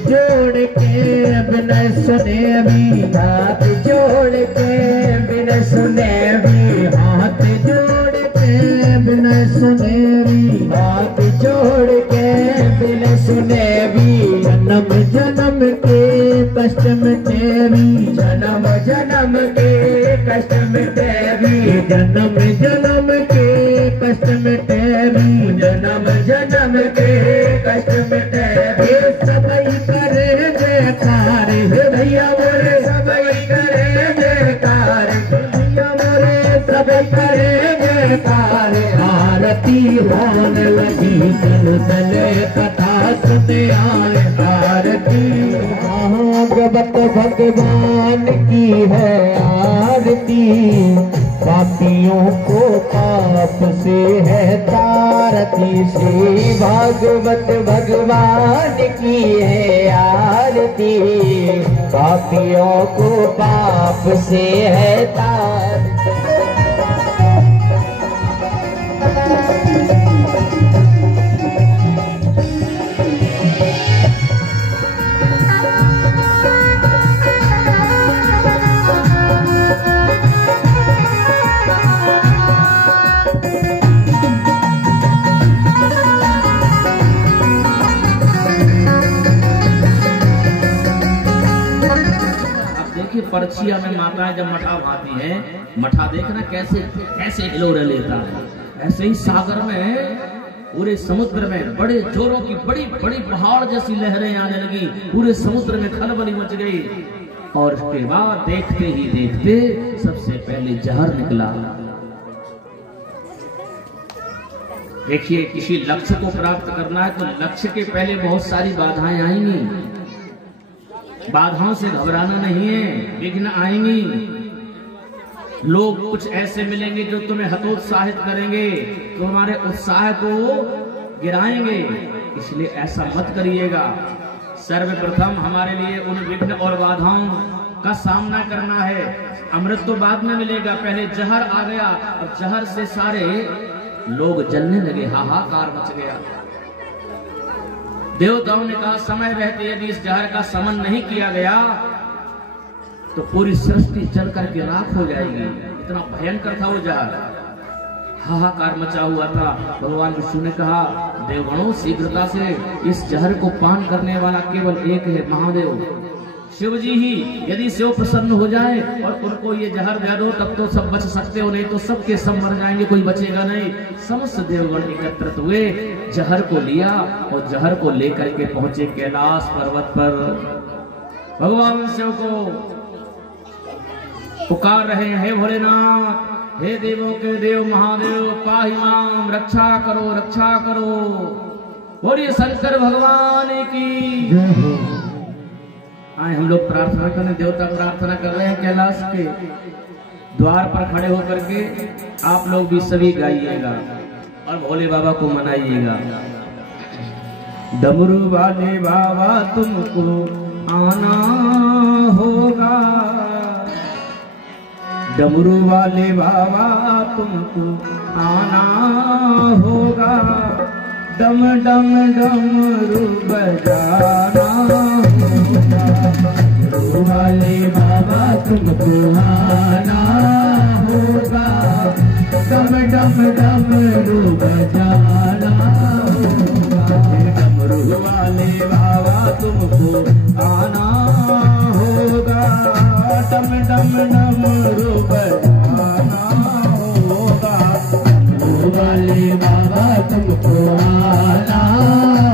जोड़ के बिना सुने भी, हाथ जोड़ के बिना सुने भी, हाथ जोड़ के बिना सुने भी, हाथ जोड़ के बिना सुने भी। जन्म जन्म के कष्ट मिटे भी, जन्म जन्म के कष्ट मिटे भी, जन्म जन्म के कष्ट मिटे भी, जन्म जन्म के कष्ट मिटे भी। सबई करे जयकार भैया मोरे, सबई करे जयकार भैया मोरे, सबई करे जयकार। आरती होने लगी तन तले कथा सुने आए आरती। भागवत भगवान की है आरती, पापियों को पाप से है तारती। श्री भागवत भगवान की है आरती, पापियों को पाप से है तारती। पर्चिया में माताएं जब मठा भाती हैं, मठा देखना कैसे कैसे हिलोरे लेता है। ऐसे ही सागर में, पूरे समुद्र में बड़े जोरों की बड़ी बड़ी पहाड़ जैसी लहरें आने लगी, पूरे समुद्र में खलबली मच गई। और उसके बाद देखते ही देखते सबसे पहले जहर निकला। देखिए, किसी लक्ष्य को प्राप्त करना है तो लक्ष्य के पहले बहुत सारी बाधाएं आएंगी। बाधाओं से घबराना नहीं है, विघ्न आएंगी। लोग कुछ ऐसे मिलेंगे जो तुम्हें हतोत्साहित करेंगे, तुम्हारे उत्साह को गिराएंगे, इसलिए ऐसा मत करिएगा। सर्वप्रथम हमारे लिए उन विघ्न और बाधाओं का सामना करना है। अमृत तो बाद में मिलेगा, पहले जहर आ गया और जहर से सारे लोग जलने लगे, हाहाकार मच गया। देवताओं ने कहा समय रहते यदि इस जहर का समन नहीं किया गया तो पूरी सृष्टि जल करके राख हो जाएगी। इतना भयंकर था वो जहर, हाहाकार मचा हुआ था। भगवान विष्णु ने कहा, देवगणों शीघ्रता से इस जहर को पान करने वाला केवल एक है, महादेव शिव जी ही। यदि शिव प्रसन्न हो जाए और उनको ये जहर दे दो तब तो सब बच सकते हो, नहीं तो सबके सब मर जाएंगे, कोई बचेगा नहीं। समस्त देवगण एकत्रित हुए, जहर को लिया और जहर को लेकर के पहुंचे कैलाश पर्वत पर। भगवान शिव को पुकार रहे हैं, हे भोलेनाथ, हे देवों के देव महादेव, पाहि माम, रक्षा करो रक्षा करो। बोलिए शंकर भगवान की। आए हम लोग प्रार्थना करने, देवता प्रार्थना कर रहे हैं कैलाश के द्वार पर खड़े होकर के। आप लोग भी सभी गाइएगा और भोले बाबा को मनाइएगा। डमरू वाले बाबा तुमको आना होगा, डमरू वाले बाबा तुमको आना होगा, डम डम डमरू बजाना होगा। डमरू वाले बाबा तुमको आना होगा, डम डम डमरू बजाना होगा। डमरू वाले बाबा तुमको आना होगा, डम डम डमरू बजाना होगा। डमरू वाले बाबा तुमको आना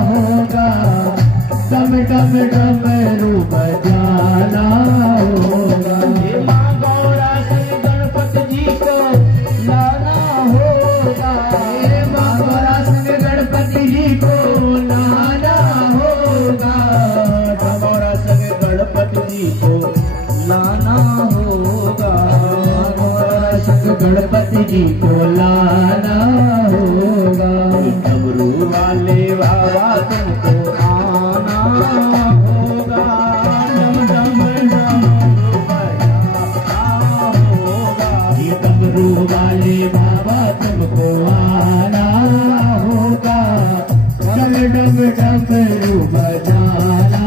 होगा, डम डम डमरू बजाना होगा। माँ गौरा श्री गणपति जी को लाना होगा, माँ गौरा श्री गणपति जी को लाना होगा, माँ गौरा श्री गणपति जी को लाना होगा, माँ गौरा श्री गणपति जी को लाना होगा। डमरू वाले बाबा तुमको आना होगा, डम डम डमरू बजाना होगा। डमरू वाले बाबा तुमको आना होगा, डम डम डमरू बजाना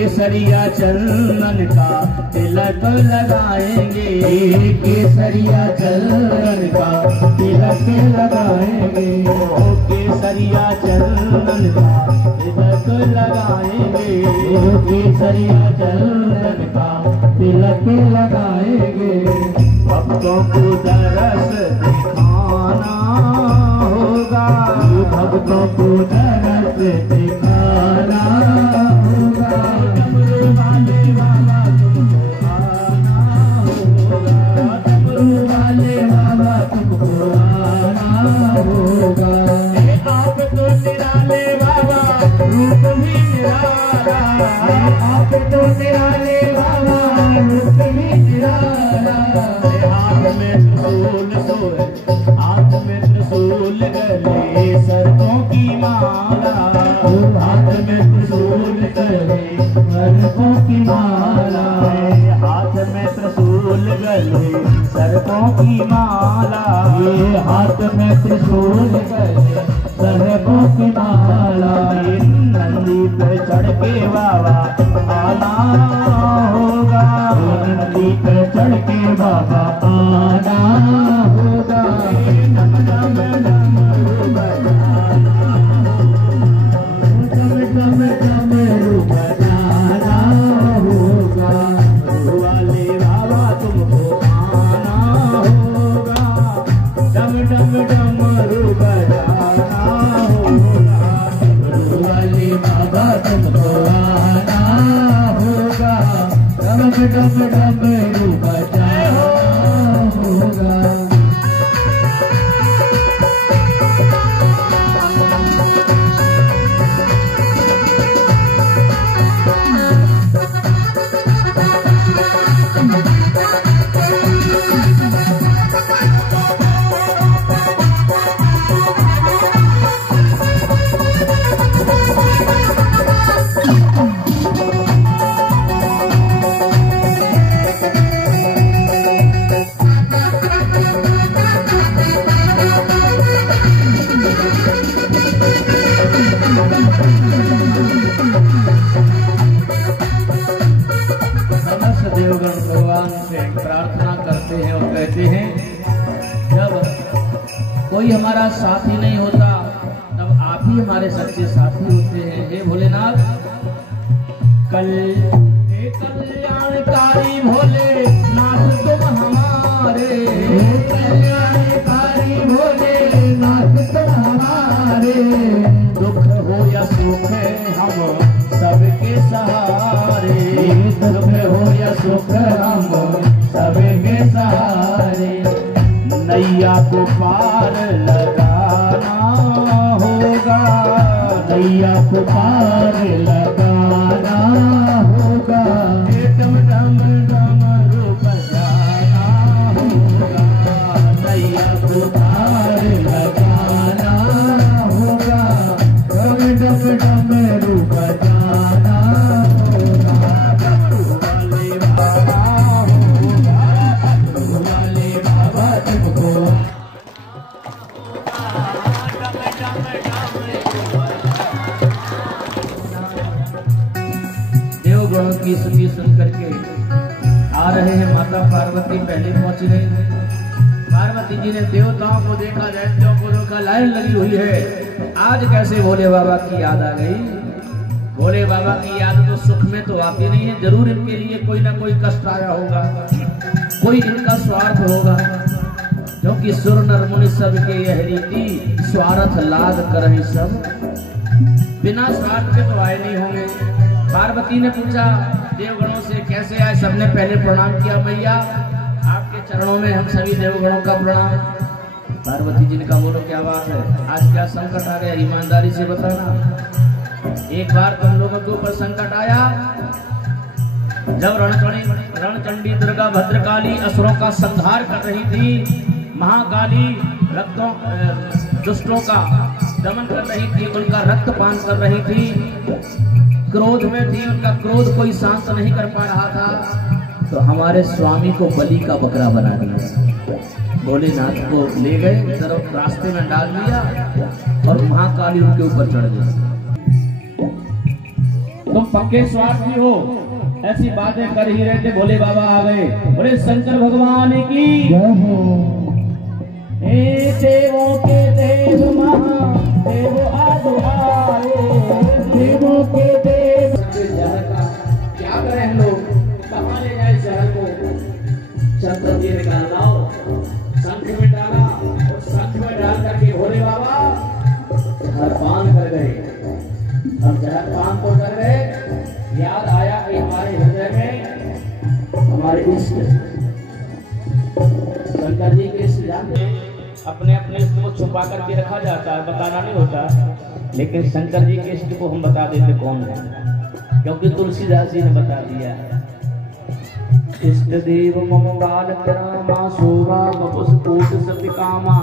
केसरिया चंदन का तिलक लगाएंगे, केसरिया चंदन का तिलक लगाएंगे, केसरिया चंदन का तिलक लगाएंगे, केसरिया चंदन का तिलक लगाएंगे। भक्तों को दरस दिखाना होगा, भक्तों को दरस दिखाना होगा, डमरू वाले बाबा तुमको आना होगा, डमरू वाले बाबा तुमको आना होगा। आप तो निराले बाबा रूप भी निराला, आप तो निराले बाबा रूप भी निराला, हाथ में त्रिशूल सोए, हाथ में त्रिशूल गले सरकों की माला, हाथ में त्रिशूल गले सरकों की माला, हाथ में त्रिशूल गले सरकों की माला, ये हाथ में त्रिशूल गले सरकों की माला। नंदी पे चढ़ के बाबा आना होगा, नंदी पे चढ़ के बाबा आना होगा, डम डम डमरू बजाना, डम डम डमरू बजाना होगा, डमरू वाले बाबा तुमको आना होगा, डम डम डमरू बजाना होगा, डमरू वाले बाबा तुमको आना होगा, डम डम डमरू बजाना होगा। समस्त देवगण भगवान से प्रार्थना करते हैं और कहते हैं, जब कोई हमारा साथी नहीं होता तब आप ही हमारे सच्चे साथी होते हैं। हे भोलेनाथ, कल्याणकारी भोलेनाथ तुम हमारे, कल्याणकारी भोलेनाथ तुम हमारे, दुख हो या सुख हम सबके सहारे, दुख हो या सुख हम सबके सहारे, नैया को पार लगाना होगा, नैया को पार लगाना होगा, डम डम डमरू बजाना होगा, नैया को पार लगाना होगा, डम डम डमरू बजाना होगा, डमरू वाले बाबा होगा, डमरू वाले बाबा तुमको देवगणों की स्तुति सुन करके आ रहे हैं माता पार्वती पहले पहुंच गई। पार्वती जी ने देवताओं को देखा, दैत्यों को देखा, लाइन लगी हुई है। आज कैसे भोले बाबा की याद आ गई? भोले बाबा की याद तो सुख में तो आती नहीं है, जरूर इनके लिए कोई ना कोई कष्ट आया होगा, कोई इनका स्वार्थ होगा, क्योंकि सुर नर मुनि सब के यह रीति, स्वार्थ लाग करहि सब, बिना स्वार्थ के तो आए नहीं होंगे। पार्वती ने पूछा देवगणों से, कैसे आए? सबने पहले प्रणाम किया, मैया आपके चरणों में हम सभी देवगणों का प्रणाम। पार्वती जी ने कहा, बोलो क्या बात है, आज क्या संकट आ गया, ईमानदारी से बताना। एक बार तुम लोगों के ऊपर संकट आया जब रणचंडी दुर्गा भद्रकाली असुरों का संहार कर रही थी, महाकाली दुष्टों का दमन कर रही थी, उनका रक्तपान कर रही थी, क्रोध में थी, उनका क्रोध कोई शांत नहीं कर पा रहा था, तो हमारे स्वामी को बलि का बकरा बना दिया, भोलेनाथ को ले गए, तरफ रास्ते में डाल दिया और महाकाली उनके ऊपर चढ़ गई। तुम पक्के स्वार्थी हो, ऐसी बातें कर ही रहे थे, भोले बाबा आ गए। बोले शंकर भगवान की जय हो। देवों के देव महादेव आदो आए, देवों के देव। जहर का क्या करें हम लोग, कहाँ ले जाए जहर को। शंकर जी ने कहा लाओ, शंख में डाला और शंख में डाल करके भोले बाबा जहर पान कर गए। अब जहर पान तो कर गए, याद आया कि हमारे हृदय में हमारे इष्ट शंकर जी के इष्ट जानते हैं। अपने अपने इष्ट को छुपा करके रखा जाता है, बताना नहीं होता, लेकिन शंकर जी के इष्ट को हम बता देते कौन है, क्योंकि तुलसीदास जी ने बता दिया। इष्ट देव मम बालक रामा शोभा बपुष कोट सपिकामा,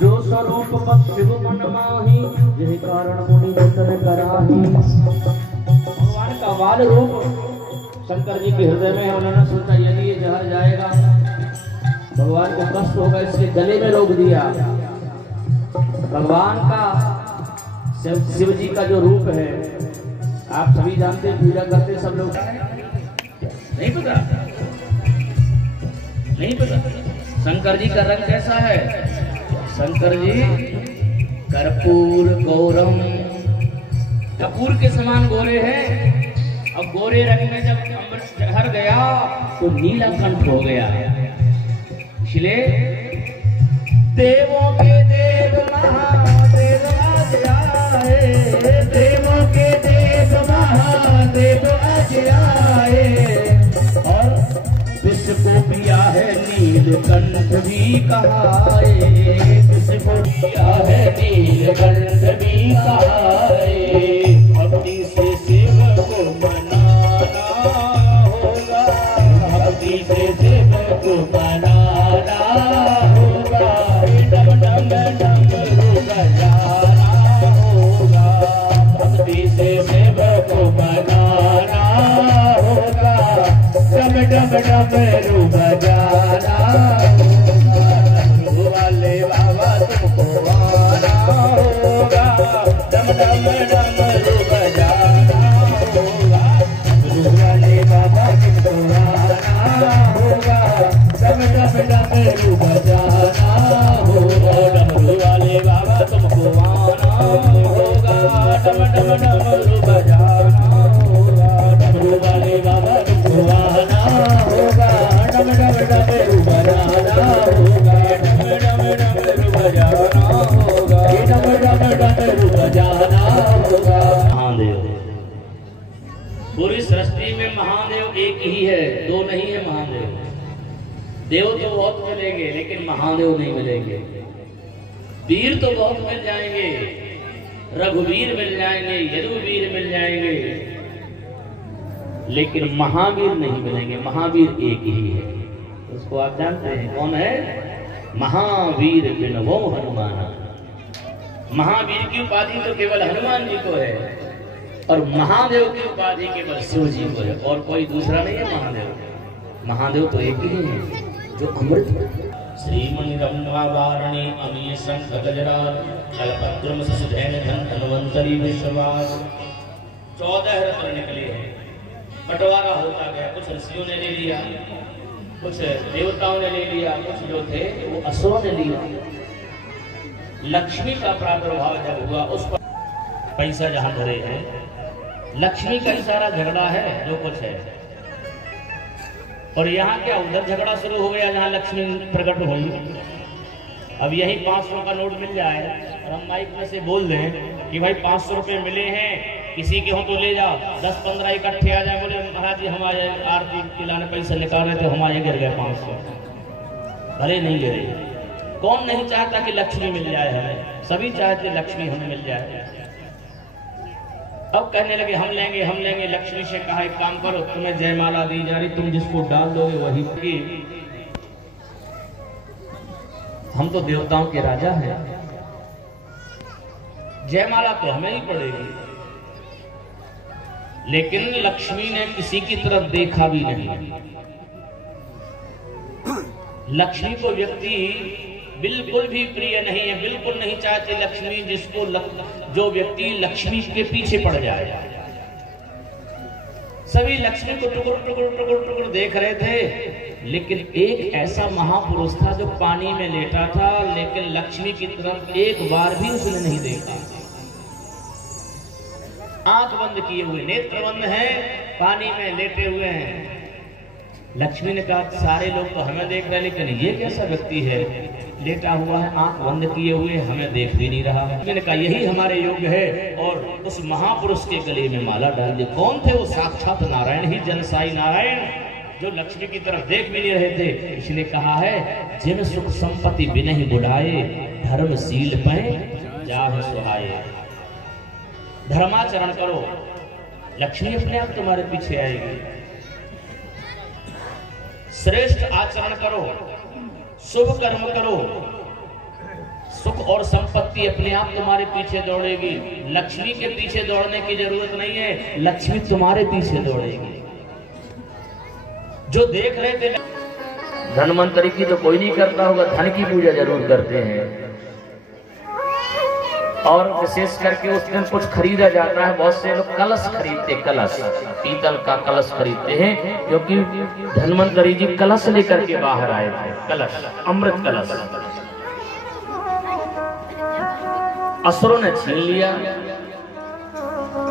जो स्वरूप पद शिव मन माही, यही कारण मुनि जतन कराही। भगवान का बाल रूप शंकर जी के हृदय में है। उन्होंने सोचा यदि ये जहर जाएगा भगवान को कष्ट होगा, इसलिए गले में रोक दिया। भगवान का शिव जी का जो रूप है आप सभी जानते, पूजा करते सब लोग, नहीं पता, नहीं पता शंकर जी का रंग कैसा है। शंकर जी कर्पूर गौरम, कपूर के समान गोरे हैं। अब गोरे रंग में जब अमृत जहर गया तो नीला कंठ हो गया। इसलिए देवों के देव महादेव आज आए, देवों के देव महादेव आज आए। और विश्व को पिया है नीलकंठ भी कहाए, विश्व को पिया है नीलकंठ भी कहाए। भक्ति से शिव को मनाना होगा, भक्ति से शिव को मनाना होगा। डम डम डमरू बजाना होगा, भक्ति से शिव को मनाना होगा। डम डम डमरू बजाना होगा, डमरू वाले बाबा तुमको आना होगा। डम डम डमरू बजाना होगा, डमरू वाले बाबा तुमको आना होगा। डम डम डमरू बजाना होगा, डमरू वाले बाबा तुमको आना होगा। डम डम डमरू बजाना होगा, डमरू वाले बाबा तुमको आना होगा। डम डम डमरू बजाना होगा, डम डम डमरू बजाना होगा, डम डम डमरू बजाना होगा। महादेव, पूरी सृष्टि में महादेव एक ही है, दो नहीं है महादेव। देव तो बहुत मिलेंगे लेकिन महादेव नहीं मिलेंगे। वीर तो बहुत मिल जाएंगे, रघुवीर मिल जाएंगे, यदुवीर मिल जाएंगे, लेकिन महावीर नहीं मिलेंगे। महावीर एक ही है, उसको आप जानते हैं कौन है? महावीर बिन वो हनुमान। महावीर की उपाधि तो केवल हनुमान जी को है और महादेव की उपाधि केवल शिव जी को है, और कोई दूसरा नहीं है महादेव। महादेव तो एक ही है जो अमृत। श्रीमणि रंभा वारणी अमीय शंख गजराज कल्पद्रुम सुधैन धन धन्वंतरी विश्ववास। 14 रत्न निकले हैं। बंटवारा होता गया, कुछ ऋषियों ने ले लिया, कुछ देवताओं ने ले लिया, कुछ जो थे वो असुरों ने लिया। लक्ष्मी का प्रादुर्भाव जब हुआ, उस पर पैसा जहां धरे हैं, लक्ष्मी का ही सारा झगड़ा है जो कुछ है। और यहाँ क्या उधर झगड़ा शुरू हो गया जहाँ लक्ष्मी प्रकट हुई। अब यही 500 का नोट मिल जाए और हम माइक में से बोल दें कि भाई 500 रुपये मिले हैं, किसी के हो तो ले जाओ। 10-15 इकट्ठे आ जाए, बोले महाराज जी हमारे आरती खिलाने पैसे निकाल रहे थे, हमारे गिर गए 500। भले नहीं गिरे, कौन नहीं चाहता कि लक्ष्मी मिल जाए हमें, सभी चाहते लक्ष्मी हमें मिल जाए। अब कहने लगे हम लेंगे। लक्ष्मी से कहा एक काम करो, तुम्हें जयमाला दी जा रही, तुम जिसको डाल दोगे वही की। हम तो देवताओं के राजा हैं, जयमाला तो हमें ही पड़ेगी। लेकिन लक्ष्मी ने किसी की तरफ देखा भी नहीं। लक्ष्मी को व्यक्ति बिल्कुल भी प्रिय नहीं है, बिल्कुल नहीं चाहते लक्ष्मी जिसको जो व्यक्ति लक्ष्मी के पीछे पड़ जाए। सभी लक्ष्मी को टुकुर टुकुर टुकुर टुकुर देख रहे थे, लेकिन एक ऐसा महापुरुष था जो पानी में लेटा था, लेकिन लक्ष्मी की तरफ एक बार भी उसने नहीं देखा। आंख बंद किए हुए, नेत्र बंद है, पानी में लेटे हुए हैं। लक्ष्मी ने कहा सारे लोग तो हमें देख रहे हैं, लेकिन ये कैसा व्यक्ति है, लेटा हुआ है, आंख बंद किए हुए, हमें देख भी नहीं रहा है। मैंने कहा यही हमारे योग्य है, और उस महापुरुष के गले में माला डाल दी। कौन थे वो? साक्षात नारायण ही, जनसाई नारायण, जो लक्ष्मी की तरफ देख भी नहीं रहे थे। इसने कहा है जिन सुख संपत्ति बिनहि बुढ़ाए, धर्मशील पे जाह सुहाए। धर्माचरण करो, लक्ष्मी अपने आप तुम्हारे पीछे आएगी। श्रेष्ठ आचरण करो, शुभ कर्म करो, सुख और संपत्ति अपने आप तुम्हारे पीछे दौड़ेगी। लक्ष्मी के पीछे दौड़ने की जरूरत नहीं है, लक्ष्मी तुम्हारे पीछे दौड़ेगी। जो देख रहे थे धनवंतरी की तो कोई नहीं करता होगा, धन की पूजा जरूर करते हैं। और विशेष करके उस दिन कुछ खरीदा जाता है, बहुत से लोग कलश खरीदते, कलश, पीतल का कलश खरीदते हैं, क्योंकि धन्वंतरी जी कलश लेकर के बाहर आए थे। कलश, अमृत कलश असुरों ने छीन लिया।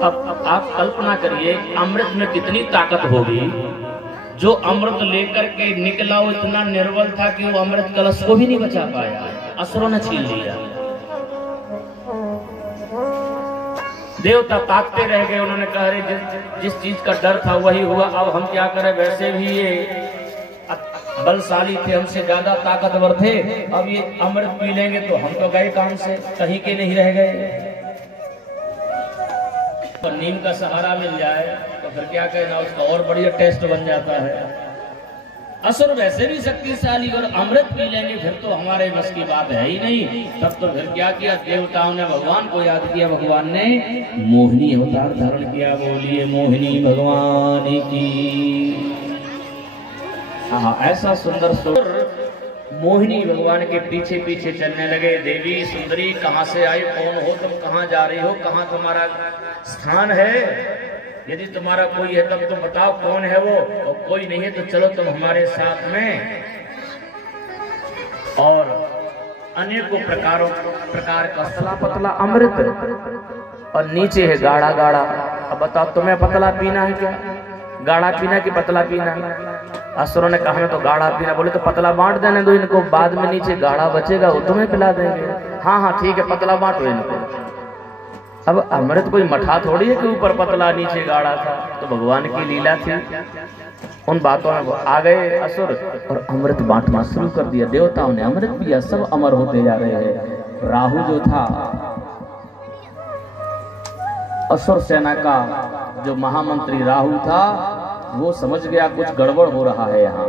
अब आप कल्पना करिए अमृत में कितनी ताकत होगी। जो अमृत लेकर के निकला वो इतना निर्बल था कि वो अमृत कलश को भी नहीं बचा पाया, असुरों ने छीन लिया। देवता ताकते रह गए, उन्होंने कहा जिस चीज का डर था वही हुआ, अब हम क्या करें। वैसे भी ये बलशाली थे, हमसे ज्यादा ताकतवर थे, अब ये अमृत पी लेंगे तो हम तो गए काम से, कहीं के नहीं रह गए। तो नीम का सहारा मिल जाए तो फिर क्या कहना, उसका और बढ़िया टेस्ट बन जाता है। असुर वैसे भी शक्तिशाली, और अमृत पी लेंगे फिर तो हमारे बस की बात है ही नहीं। तब तो फिर क्या किया, देवताओं ने भगवान को याद किया, भगवान ने मोहिनी अवतार धारण किया। बोलिए मोहिनी भगवान की। हाँ, ऐसा सुंदर सुर मोहिनी भगवान के पीछे पीछे चलने लगे। देवी सुंदरी कहाँ से आई, कौन हो तुम, कहाँ जा रही हो, कहाँ तुम्हारा स्थान है, यदि तुम्हारा कोई है तब तुम बताओ कौन है वो, और कोई नहीं है तो चलो तुम हमारे साथ में। और अनेकों प्रकार का पतला पतला अमृत, और नीचे है गाढ़ा गाढ़ा। अब बताओ तुम्हें पतला पीना है क्या, गाढ़ा पीना कि पतला पीना है? असुरों ने कहा हमें तो गाढ़ा पीना। बोले तो पतला बांट देने दो इनको, बाद में नीचे गाढ़ा बचेगा वो तुम्हें पिला देंगे। हाँ हाँ ठीक है, पतला बांटो इनको। अब अमृत कोई मठा थोड़ी है कि ऊपर पतला नीचे गाढ़ा था, तो भगवान की लीला थी। उन बातों में आ गए असुर और अमृत बांटना शुरू कर दिया। देवताओं ने अमृत पिया, सब अमर होते जा रहे हैं। राहु जो था असुर सेना का जो महामंत्री राहु था, वो समझ गया कुछ गड़बड़ हो रहा है यहाँ,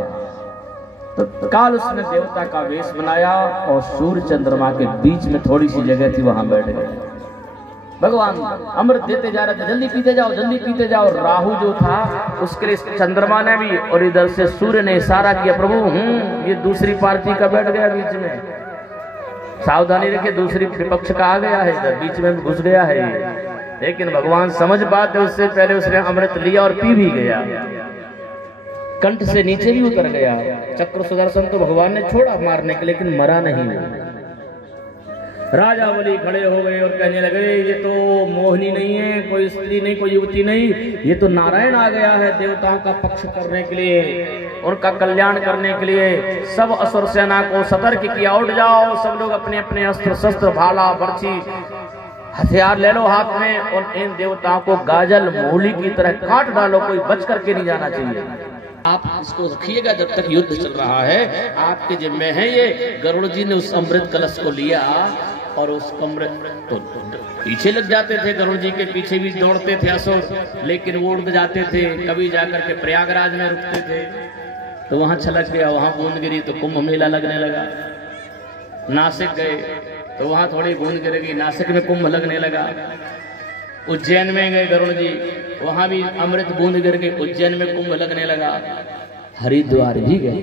तो तत्काल उसने देवता का वेश बनाया और सूर्य चंद्रमा के बीच में थोड़ी सी जगह थी, वहां बैठ गए। भगवान अमृत देते जा रहे थे, जल्दी पीते जाओ जल्दी पीते जाओ। राहु जो था उसके लिए चंद्रमा ने भी और इधर से सूर्य ने इशारा किया, प्रभु ये दूसरी पार्टी का बैठ गया बीच में, सावधानी रखिए, दूसरी विपक्ष का आ गया है, इधर बीच में घुस गया है ये। लेकिन भगवान समझ पाते उससे पहले उसने अमृत लिया और पी भी गया, कंठ से नीचे भी उतर गया। चक्र सुदर्शन तो भगवान ने छोड़ा मारने के, लेकिन मरा नहीं। राजा बलि खड़े हो गए और कहने लगे ये तो मोहिनी नहीं है, कोई स्त्री नहीं, कोई युवती नहीं, ये तो नारायण आ गया है देवताओं का पक्ष करने के लिए, उनका कल्याण करने के लिए। सब असुर सेना को सतर्क किया, उठ जाओ सब लोग, अपने अपने अस्त्र शस्त्र भाला बर्छी हथियार ले लो हाथ में, और इन देवताओं को गाजल मूली की तरह काट डालो, कोई बच करके नहीं जाना चाहिए। आप इसको रखिएगा जब तक युद्ध चल रहा है, आपके जिम्मे है ये। गरुड़ जी ने उस अमृत कलश को लिया और उस अमृत तो पीछे लग जाते थे, गरुड़ जी के पीछे भी दौड़ते थे असुर, लेकिन वो उड़ जाते थे। कभी जाकर के प्रयागराज में रुकते थे तो वहां छलक गया, वहां बूंद गिरी तो कुंभ मेला लगने लगा। नासिक गए तो वहां थोड़ी बूंद गिरेगी, नासिक में कुंभ लगने लगा। उज्जैन में गए गरुड़ जी, वहां भी अमृत बूंद गिर के उज्जैन में कुंभ लगने लगा। हरिद्वार भी गए,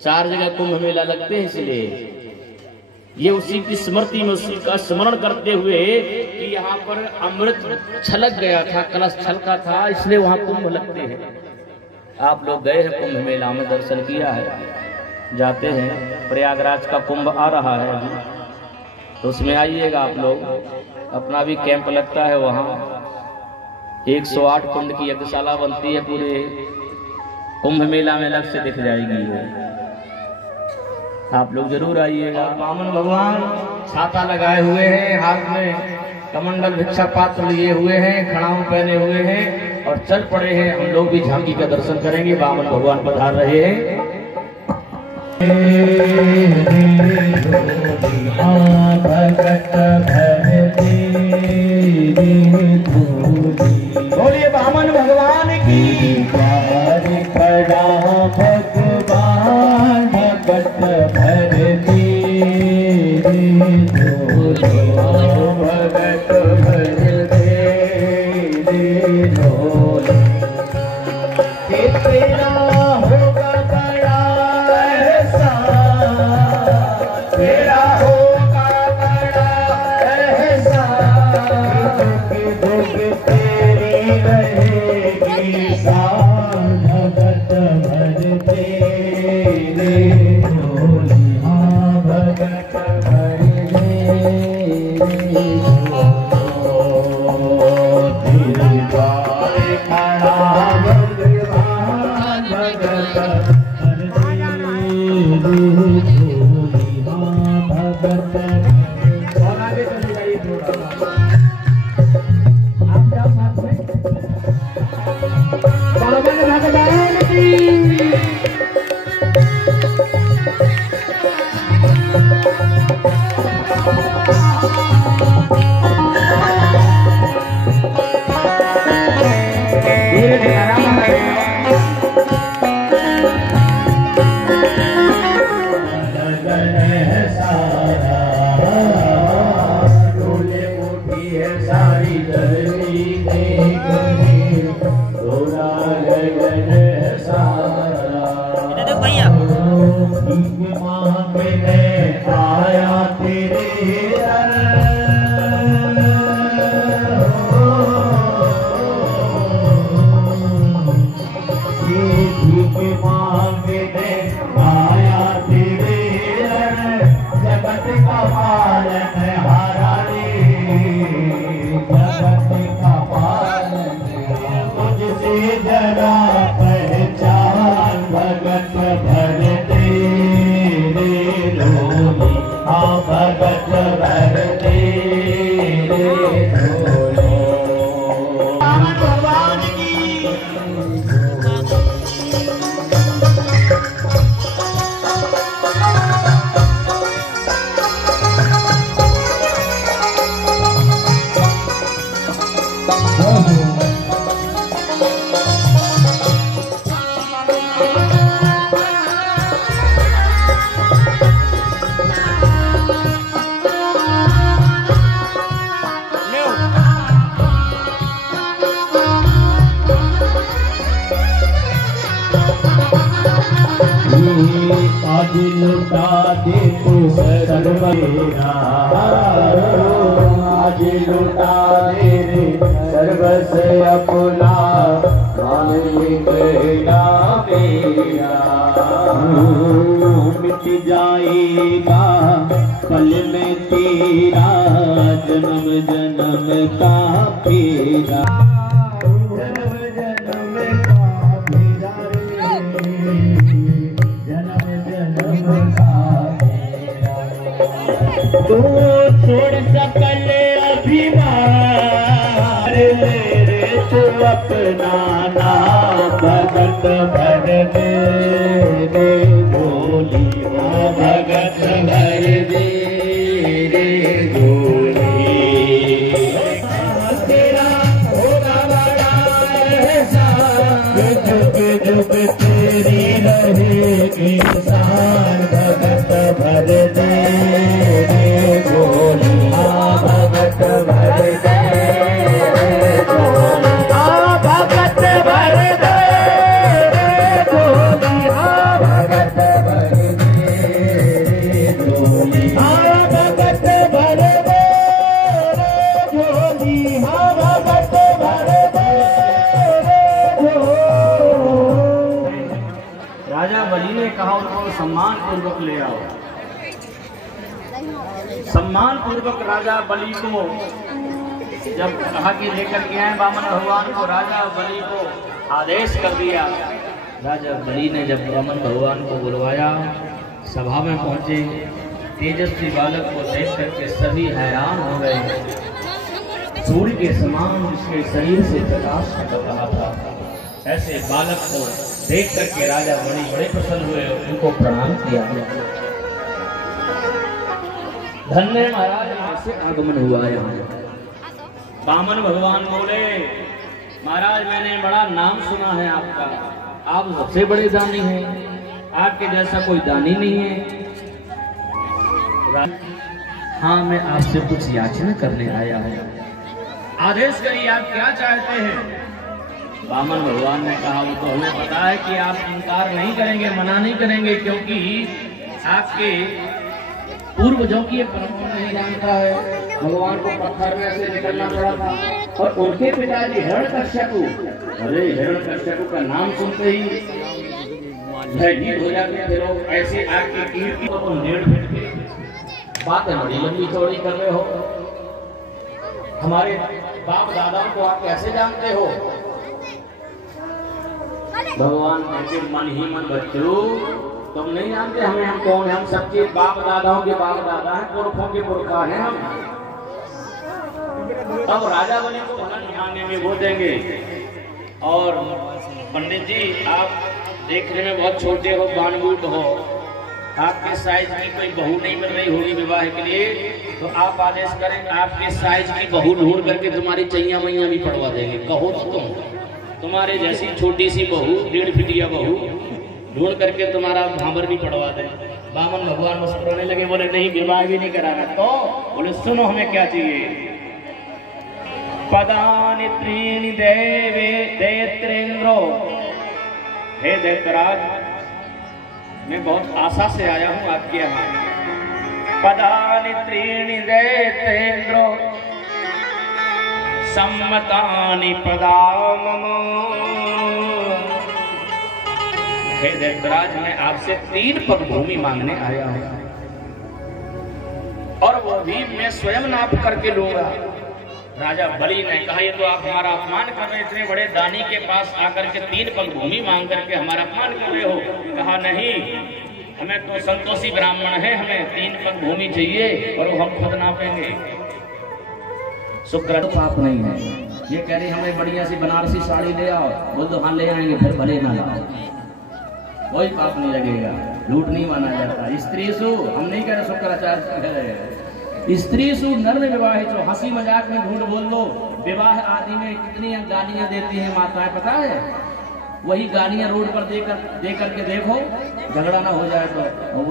4 जगह कुंभ मेला लगते हैं, इसलिए ये उसी की स्मृति में उसी का स्मरण करते हुए कि यहाँ पर अमृत छलक गया था, कलश छलका था, इसलिए वहाँ कुंभ लगते हैं। आप लोग गए हैं कुंभ मेला में, दर्शन किया है, जाते हैं। प्रयागराज का कुंभ आ रहा है अभी, तो उसमें आइएगा आप लोग। अपना भी कैंप लगता है वहाँ। 108 कुंड की यज्ञशाला बनती है, पूरे कुंभ मेला में अलग से दिख जाएगी वो। आप लोग जरूर आइएगा। वामन भगवान छाता लगाए हुए हैं, हाथ में कमंडल भिक्षा पात्र लिए हुए हैं, खड़ाऊ पहने हुए हैं और चल पड़े हैं। हम लोग भी झांकी का दर्शन करेंगे। वामन भगवान पधार रहे हैं। बोलिए वामन भगवान की। भगवान भगत भर दे, भगत भर दे, तेरा होगा बड़ा एहसान, तेरा होगा बड़ा एहसान, दुख तेरी रहेगी शान, भगत भर दे, भगत भर आज लुटा दे तू सर्वमेरा, आज लुटा दे रे सर्वस अपना, मालिक ना मेरा। मिट जाएगा पल में तेरा जन्म जन्म का फेरा, तू छोड़ सकल अभिमान रे, तू अपना नाम भगत भर दे रे, बोली ओ भगत भर दे रे बोली। तेरा होगा बड़ा एहसान, जुग जुग तेरी रहेगी शान, भगत भर दे भगत भर दे, भगत भर दे भगत भर दे, सम्मान पूर्वक ले आओ। सम्मान पूर्वक राजा बलि को जब कहा कि लेकर के आए वामन भगवान को, राजा बलि को आदेश कर दिया। राजा बलि ने जब वामन भगवान को बुलवाया, सभा में पहुंचे, तेजस्वी बालक को देख करके सभी हैरान हो गए। सूर्य के समान उसके शरीर से प्रकाश निकल रहा था। ऐसे बालक को देख करके राजा बलि बड़े प्रसन्न हुए, उनको प्रणाम किया। धन्य महाराज, ऐसे आगमन हुआ यहाँ। वामन भगवान बोले, महाराज मैंने बड़ा नाम सुना है आपका, आप सबसे बड़े दानी हैं, आपके जैसा कोई दानी नहीं है। हाँ, मैं आपसे कुछ याचना करने आया हूँ, आदेश करिए आप क्या चाहते हैं। वामन भगवान ने कहा, वो तो हमें पता है कि आप इनकार नहीं करेंगे, मना नहीं करेंगे, क्योंकि आपके पूर्वजों की परंपरा नहीं जानता है। भगवान को पत्थर में से निकलना पड़ा था, और उनके पिताजी हिरण्यकश्यप, अरे हिरण्यकश्यप का नाम सुनते ही भयभीत हो जाते थे लोग। ऐसे आपकी कीर्ति को तुम 1.5 फीट की बातें बड़ी लंबी चौड़ी कर रहे हो। हमारे बाप दादाओं को आप कैसे जानते हो? भगवान कहते, मन ही मन बच्चों, तुम नहीं जानते हमें, हम कौन है? हम सबके बाप दादाओं के बाप दादा हैं, पुरखों के पुरखा हैं हम। अब राजा बलि को धन मांगने में वो देंगे। और पंडित जी, आप देखने में बहुत छोटे हो, बानबूट हो, आपके साइज की कोई बहू नहीं मिल रही होगी विवाह के लिए, तो आप आदेश करें, आपके साइज की बहू ढूंढ करके तुम्हारी चैया मैया भी पड़वा देंगे। कहो तो तुम्हारे जैसी छोटी सी बहू, 1.5 फीटिया बहू ढूंढ करके तुम्हारा भांबर भी पड़वा दें। वामन भगवान मुस्कुराने लगे, बोले नहीं, विवाह भी नहीं कराना। तो बोले सुनो, हमें क्या चाहिए? पदानि त्रीणि देवे दैत्रेंद्रो, हे दैत्यराज, मैं बहुत आशा से आया हूँ आपके यहाँ। पदानि त्रीणि दैत्रेंद्रो सम्मतानि पदा मम, हे दैत्यराज, मैं आपसे 3 पग भूमि मांगने आया हूँ, और वो भी मैं स्वयं नाप करके लूंगा। राजा बलि ने कहा, ये तो आप हमारा अपमान कर रहे, इतने बड़े दानी के पास आकर के 3 पग भूमि मांग करके हमारा अपमान कर रहे हो। कहा नहीं, हमें तो संतोषी ब्राह्मण है, हमें 3 पग भूमि चाहिए, और वो हम खुद नापेंगे। शुक्र पाप नहीं है। ये कह रही हमें बढ़िया सी बनारसी साड़ी ले आओ, बोल दो हाँ ले आएंगे, फिर भले ना लाओ, कोई पाप नहीं लगेगा, झूठ नहीं माना जाता। स्त्री सु, हम नहीं कह रहे शुक्राचार्य, स्त्री सु नर विवाह, जो हंसी मजाक में झूठ बोल दो। विवाह आदि में कितनी गालियां देती हैं माताएं, पता है? वही गालियां रोड पर दे करके देखो, झगड़ा ना हो जाए तो। और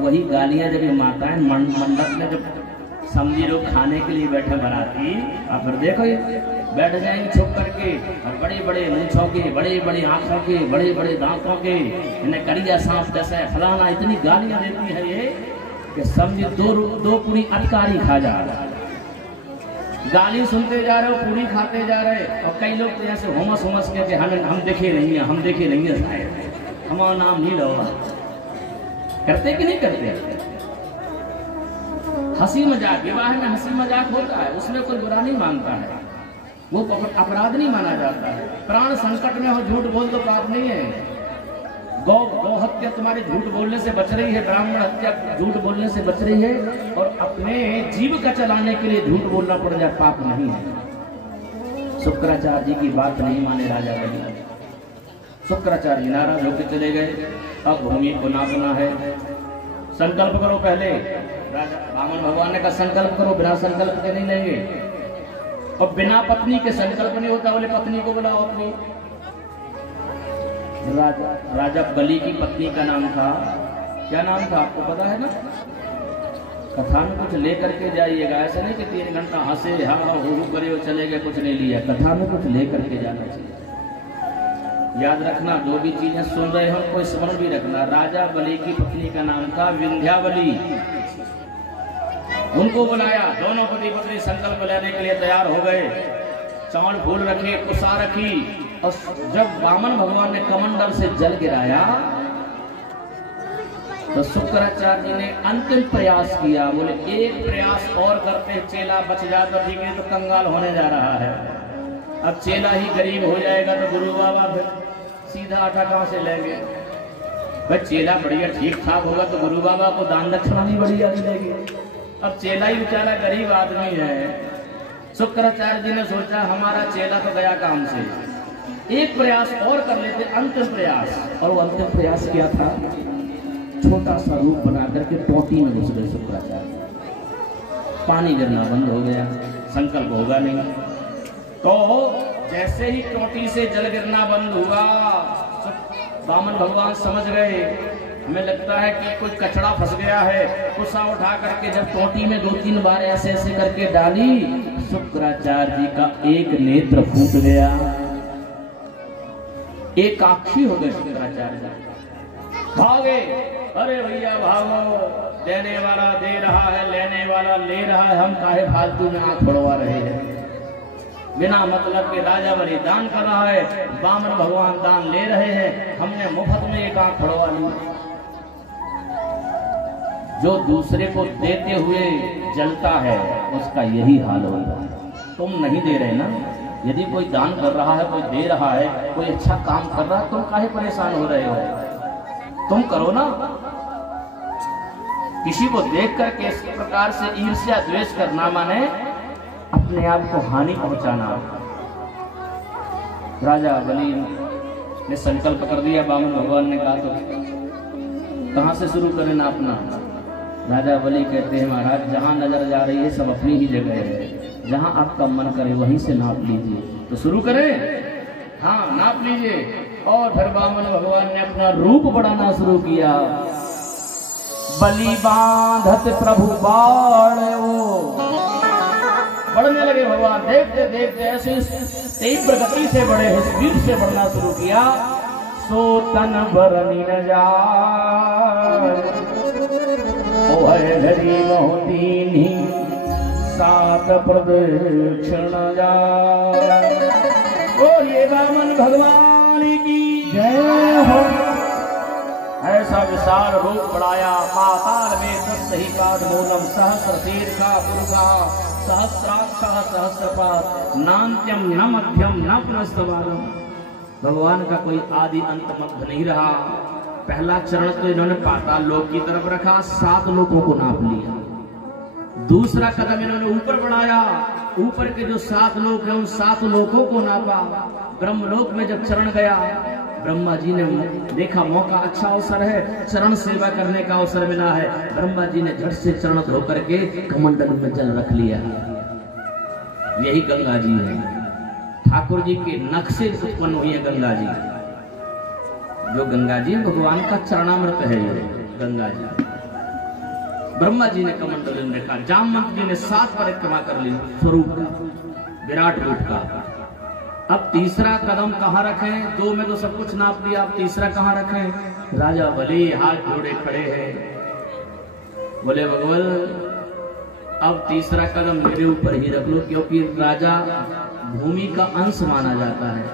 वही गालियां जब ये माताएं मंडप में जब समझी लोग खाने के लिए बैठे बनाती, आप फिर देखो ये बैठ जाएंगे छुप करके, और बड़े बड़े मूंछों के, बड़े बड़े आंखों के, बड़े बड़े दांतों के, इन्हें करिया सांप जैसा है फलाना, इतनी गालियां देती है ये कि समझे दो पूरी अटकारी खा जा रहा है। गाली सुनते जा रहे हो, पूरी खाते जा रहे। और कई लोग तो ऐसे होमस के हम देखे नहीं है, हम देखे नहीं है, हमारा नाम नहीं लो, करते कि नहीं करते? हंसी मजाक, विवाह में हंसी मजाक होता है, उसमें कोई बुरा नहीं मानता है, वो अपराध नहीं माना जाता है। प्राण संकट में हो, झूठ बोल दो, पाप नहीं है। गौ हत्या तुम्हारे झूठ बोलने से बच रही है, ब्राह्मण हत्या झूठ बोलने से बच रही है, और अपने जीव का चलाने के लिए झूठ बोलना पड़ जाए, पाप नहीं है। शुक्राचार्य जी की बात नहीं माने राजा बलि। शुक्राचार्य नाराज होकर चले गए। अब भूमि को नापना है, संकल्प करो पहले। राजा वामन भगवान ने कहा संकल्प करो, बिना संकल्प के नहीं लेंगे। और बिना पत्नी के संकल्प नहीं होता, बोले पत्नी को बुलाओ अपनी। राजा बलि की पत्नी का नाम था, क्या नाम था आपको पता है ना? कथा में कुछ लेकर के जाइएगा, ऐसा नहीं कि 3 घंटा हंसे हाँ हुरू करे और चले गए, कुछ नहीं लिया। कथा में कुछ लेकर के जाना चाहिए। याद रखना, जो भी चीजें सुन रहे हो कोई स्मरण भी रखना। राजा बलि की पत्नी का नाम था विंध्यावली। उनको बुलाया, दोनों पति पत्नी संकल्प लेने के लिए तैयार हो गए। चावल फूल रखे, कुसा रखी, और जब वामन भगवान ने कमंडल से जल गिराया तो शुक्राचार्य जी ने अंतिम प्रयास किया। बोले एक प्रयास और करते चेला बच जाता, ठीक है, तो कंगाल होने जा रहा है। अब चेला ही गरीब हो जाएगा तो गुरु बाबा फिर सीधा आटा कहाँ से लेंगे? भाई चेला बढ़िया ठीक ठाक होगा तो गुरु बाबा को दान दक्षिणा भी बढ़िया मिलेगी। अब चेला ही बेचारा गरीब आदमी है। शुक्राचार्य जी ने सोचा हमारा चेला तो गया काम से, एक प्रयास और कर लेते, अंतिम प्रयास। और वो अंतिम प्रयास क्या था? छोटा सा रूप बना करके टोटी में घुस गए शुक्राचार्य। पानी गिरना बंद हो गया, संकल्प होगा नहीं। तो जैसे ही टोटी से जल गिरना बंद हुआ, वामन भगवान समझ गए, हमें लगता है कि कोई कचड़ा फंस गया है। कुसा उठा करके जब टोटी में 2-3 बार ऐसे ऐसे करके डाली, शुक्राचार्य जी का एक नेत्र फूट गया, एक आँखी हो गए शुक्राचार्य जी। भागे, अरे भैया भागो, देने वाला दे रहा है, लेने वाला ले रहा है, हम काहे फालतू में आंख फोड़वा रहे हैं? बिना मतलब के राजा बलि दान कर रहा है, वामन भगवान दान ले रहे हैं, हमने मुफ्त में एक आंख फोड़वा ली। जो दूसरे को देते हुए जलता है उसका यही हाल होगा। तुम नहीं दे रहे ना, यदि कोई दान कर रहा है, कोई दे रहा है, कोई अच्छा काम कर रहा है, तुम काहे परेशान हो रहे हो? तुम करो ना। किसी को देख करके इस प्रकार से ईर्ष्या द्वेष करना माने अपने आप को हानि पहुंचाना। राजा बलि ने संकल्प कर दिया, वामन भगवान ने कहा तो कहां से शुरू करें ना अपना? राजा बलि कहते हैं महाराज जहां नजर जा रही है सब अपनी ही जगह है, जहां आपका मन करे वहीं से नाप लीजिए। तो शुरू करें? हाँ नाप लीजिए। और फिर वामन भगवान ने अपना रूप बढ़ाना शुरू किया। बलि बांधत प्रभु बाढ़, वो बढ़ने लगे भगवान। देखते देखते ऐसे तीव्र गति से बढ़े, स्पीड से बढ़ना शुरू किया। सो तन बरनी न जाए, ओ है धरी मोहतीनी 7 प्रदक्षिण जाए। और ये वामन भगवान की जय हो। ऐसा विशाल रूप बढ़ाया, पाताल में दस्त ही काट मूलम सहस्र तीर्था पुरुषा सहस्राक्षः सहस्रपाद नान्त्यम न मध्यम न पुनस्तवादम। भगवान का कोई आदि अंत मध्य नहीं रहा। पहला चरण तो इन्होंने पाताल लोक की तरफ रखा, 7 लोकों को नाप लिया। दूसरा कदम इन्होंने ऊपर बढ़ाया, ऊपर के जो 7 लोक हैं उन 7 लोकों को नापा। ब्रह्मलोक में जब चरण गया, ब्रह्मा जी ने देखा मौका अच्छा अवसर है, चरण सेवा करने का अवसर मिला है। ब्रह्मा जी ने झट से चरण धो करके कमंडल में जल रख लिया। यही गंगा जी है, ठाकुर जी के नख से उत्पन्न हुई है गंगा जी। जो गंगा जी भगवान का चरणामृत है, ये गंगा जी। ब्रह्मा जी ने कमंडल में रखा, जामवंत जी ने 7 परिक्रमा कर ली स्वरूप का, विराट रूप का। अब तीसरा कदम कहाँ रखें? 2 में तो सब कुछ नाप लिया, अब तीसरा कहाँ रखें? राजा बलि हाथ जोड़े खड़े हैं, बोले भगवान अब तीसरा कदम मेरे ऊपर ही रख लो, क्योंकि राजा भूमि का अंश माना जाता है।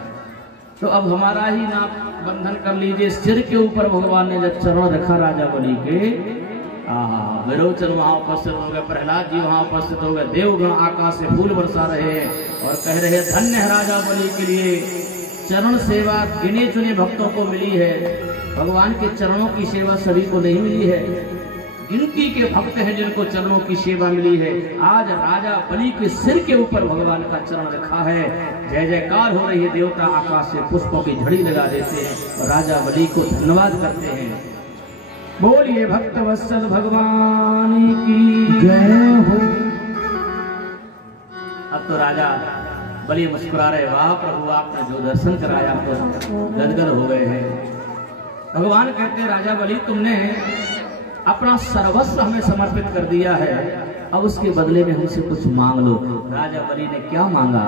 तो अब हमारा ही नाप बंधन कर लीजिए। सिर के ऊपर भगवान ने जब चरण रखा राजा बलि के, विरोचन वहां उपस्थित हो गए, प्रहलाद जी वहां उपस्थित हो गए, देवगण आकाश से फूल बरसा रहे हैं और कह रहे हैं धन्य है राजा बलि के लिए चरण सेवा गिने चुने भक्तों को मिली है। भगवान के चरणों की सेवा सभी को नहीं मिली है, गिनती के भक्त हैं जिनको चरणों की सेवा मिली है। आज राजा बलि के सिर के ऊपर भगवान का चरण रखा है। जय जयकार हो रही है, देवता आकाश से पुष्पों की झड़ी लगा देते हैं और राजा बलि को धन्यवाद करते हैं। बोलिए भक्त वत्सल भगवान की जय हो। अब तो राजा बलि मुस्कुरा रहे, वाह प्रभु आपने जो दर्शन कराया तो गदगद हो गए हैं। भगवान कहते हैं राजा बलि तुमने अपना सर्वस्व हमें समर्पित कर दिया है, अब उसके बदले में हमसे कुछ मांग लो। राजा बलि ने क्या मांगा?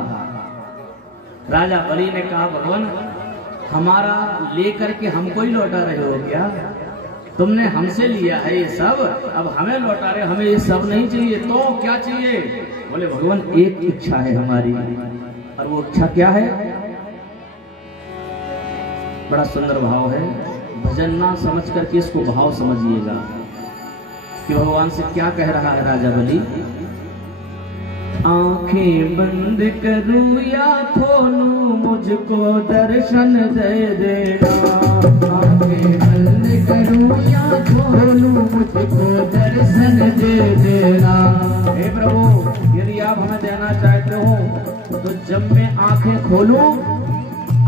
राजा बलि ने कहा भगवान हमारा लेकर के हमको ही लौटा रहे हो क्या? तुमने हमसे लिया है ये सब, अब हमें लौटा रहे, हमें ये सब नहीं चाहिए, तो क्या चाहिए? बोले भगवान एक इच्छा है हमारी, और वो इच्छा क्या है? बड़ा सुंदर भाव है, भजन ना समझ करके इसको भाव समझिएगा कि भगवान से क्या कह रहा है राजा बलि। आंखें बंद करूं या खोलूं मुझको दर्शन दे देना। आंखें बंद करूं या खोलूं मुझको दर्शन दे देना। हे प्रभु, यदि आप हमें देना चाहते हो तो जब मैं आंखें खोलूं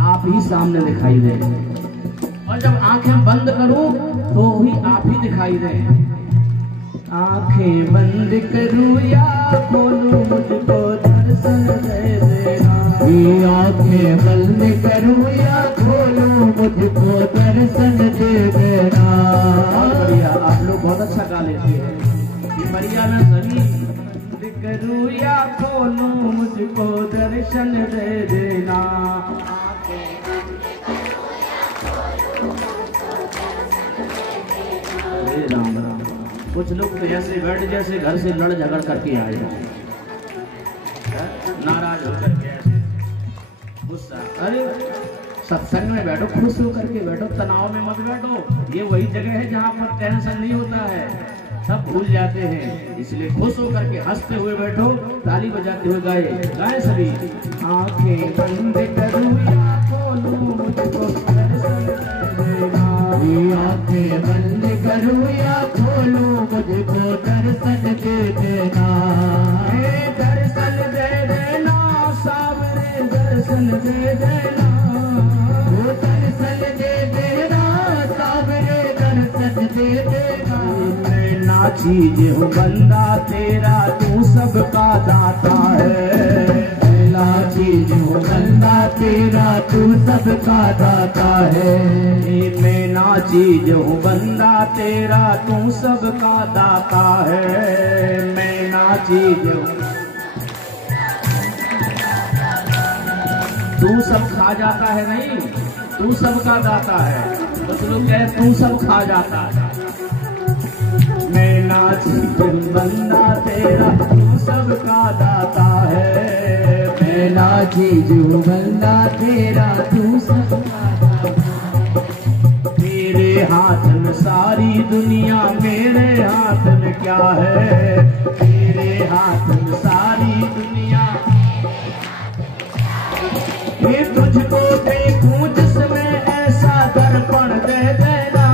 आप ही सामने दिखाई दे, और जब आंखें बंद करूं तो भी आप ही दिखाई दे। आंखें बंद करूं या खोलूं मुझको दर्शन दे देना। आंखें बंद करूं या खोलूं मुझको दर्शन दे देना। बहुत बढ़िया, आप लोग बहुत अच्छा गा लेते हैं। ये बढ़िया ना सभी। बंद करूं या खोलूं मुझको दर्शन दे देना। हे राम राम। कुछ लोग तो ऐसे बैठ जैसे घर से लड़ झगड़ करके आए, नाराज होकर के ऐसे गुस्सा। अरे सत्संग में बैठो, खुश होकर के बैठो, तनाव में मत बैठो। ये वही जगह है जहाँ पर टेंशन नहीं होता है, सब भूल जाते हैं। इसलिए खुश होकर के हंसते हुए बैठो, ताली बजाते हुए गाए सभी। आंखें बंद करूं या खोलूं मुझको दर्शन दे देना। आंखें बंद करूं या खोलूं मुझको दर्शन दे देना। दर्शन दे देना सावरे, दर्शन दे देना। दर्शन दे देना सावरे, दर्शन दे देना। मैं ना चीज हूँ बंदा तेरा, तू सबका दाता है। ना चीज हूँ बंदा तेरा, तू सबका दाता है। मैं ना चीज हूँ बंदा तेरा, तू सबका दाता है। मैं ना चीज हूँ, तू सब खा जाता है नहीं, तू सबका दाता है। कुछ लोग कहे तू सब खा जाता है। मैं ना चीज हूँ बंदा तेरा, तू सबका दाता है। मैं ना चीज हूँ बंदा तेरा, तू सबका दाता। मेरे हाथ में सारी दुनिया, मेरे हाथ में क्या है। मेरे हाथ में सारी दुनिया, ये तुझको देखूं जिसमें ऐसा दर्पण दे देना।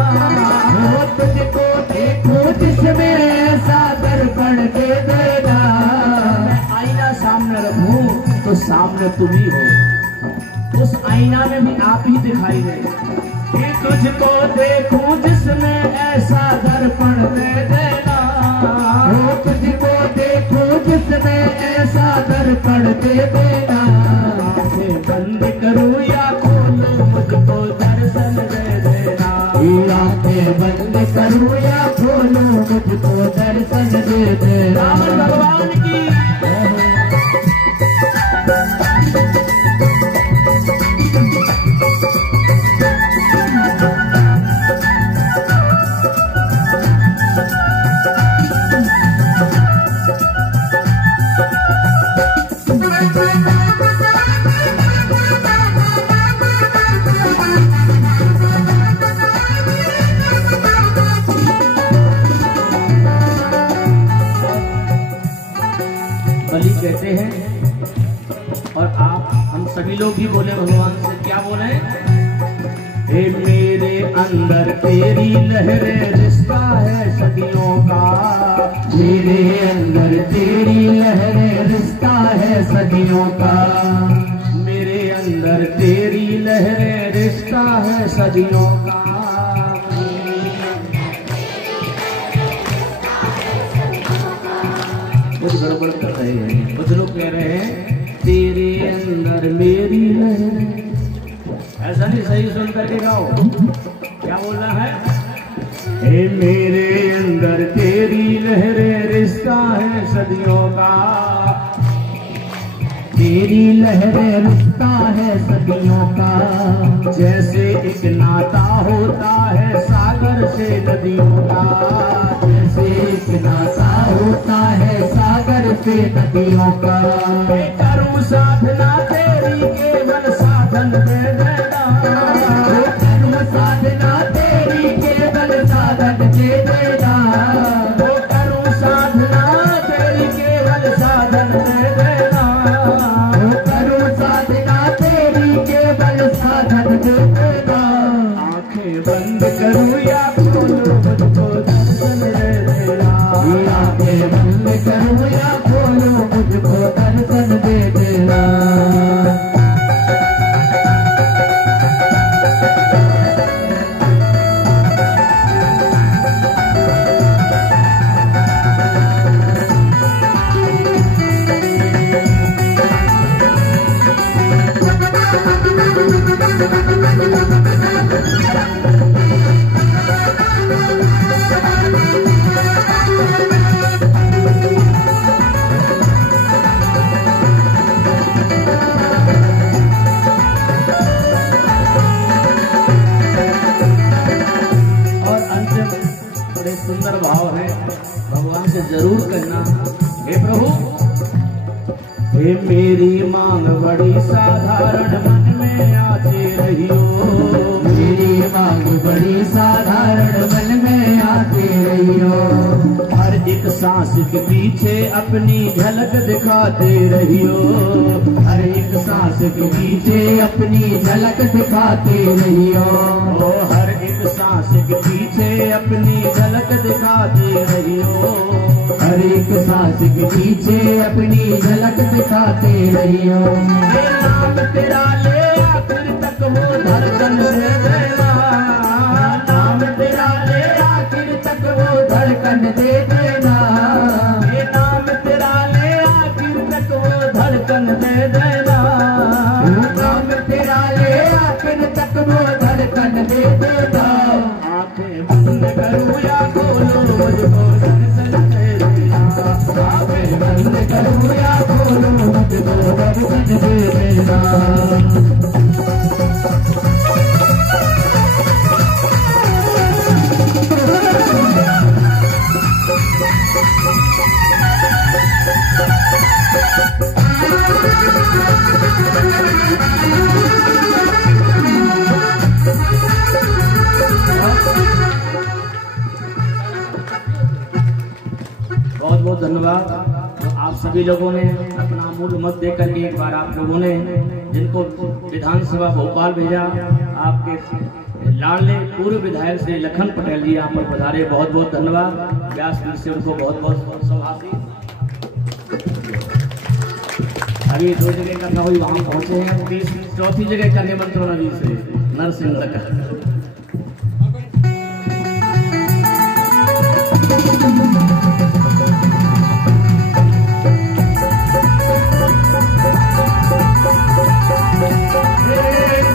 वो तुझको देखूं जिसमें ऐसा दर्पण दे देना। मैं आईना सामने रखूं तो सामने तुम ही हो, उस आईना में भी आप ही दिखाई दे। ये तुझको देखूं जिसमें ऐसा दर्पण दे देना। वो तुझको देखूं जिसमें ऐसा दर्पण दे देना। आंखें बंद करूं या खोलूं मुझको दर्शन दे देना। आंखें बंद करूं या खोलूं मुझको दर्शन दे देना। राम भगवान की बलि कहते हैं, और आप हम सभी लोग भी बोले भगवान से, क्या बोले। हे मेरे अंदर तेरी लहरें, रिश्ता है सदियों का। मेरे अंदर तेरी लहरें, रिश्ता है सदियों का। मेरे अंदर तेरी लहरें, रिश्ता है सदियों का। कुछ गड़बड़ कर रहे हैं, कुछ लोग कह रहे हैं तेरे अंदर मेरी लहरें। ऐसा नहीं, सही सुन करके गाओ। क्या बोलना है। हे मेरे अंदर तेरी लहरें, रिश्ता है सदियों का। तेरी लहरें, रिश्ता है सदियों का। जैसे एक नाता होता है सागर से नदियों का। जैसे एक नाता होता है सागर से नदियों का। मैं करूं साधना तेरी, केवल साधन दे देना। करूं साधना तेरी, देना, वो करूं साधना तेरी केवल साधन दे देना, वो करूं साधना तेरी केवल साधन दे देना। आंखें बंद करूं या खोलूं मुझको दर्शन दे देना, आंखें बंद करूं या खोलूं मुझको दर्शन दे देना। सुंदर भाव है, भगवान से जरूर कहना, हे प्रभु, हे मेरी मांग बड़ी साधारण मन में आती रहियो, मेरी मांग बड़ी साधारण मन में आती रहियो, हर एक सांस के पीछे अपनी झलक दिखाते रहियो, हर एक सांस के पीछे अपनी झलक दिखाते रहियो, ओ हर एक सांस के पीछे अपनी झलक दिखाते रहियो, हर एक सांस के पीछे अपनी झलक दिखाते रहियो। ये नाम तेरा ले आखिर तक वो धड़कन दे देना, नाम तेरा ले आखिर तक वो धड़कन दे देना, ये नाम तेरा ले आखिर तक वो धड़कन दे देना, नाम तेरा ले आखिर तक वो धड़कन दे देना। आंखें बंद करूं या खोलूं मुझको दर्शन दे देना, आंखें बंद करूं या खोलूं मुझको दर्शन दे देना। बहुत बहुत धन्यवाद। तो आप सभी लोगों ने अपना अमूल्य मत दे करके एक बार आप लोगों ने जिनको विधानसभा भोपाल भेजा, आपके लाडले पूर्व विधायक श्री लखन पटेल जी यहाँ पर पधारे, बहुत बहुत धन्यवाद। व्यासपीठ से उनको बहुत बहुत सौभाग्य। अभी 2 जगह करना हुई वहाँ पहुँचे हैं, 4थी जगह का निमंत्रण अभी से नरसिंह का।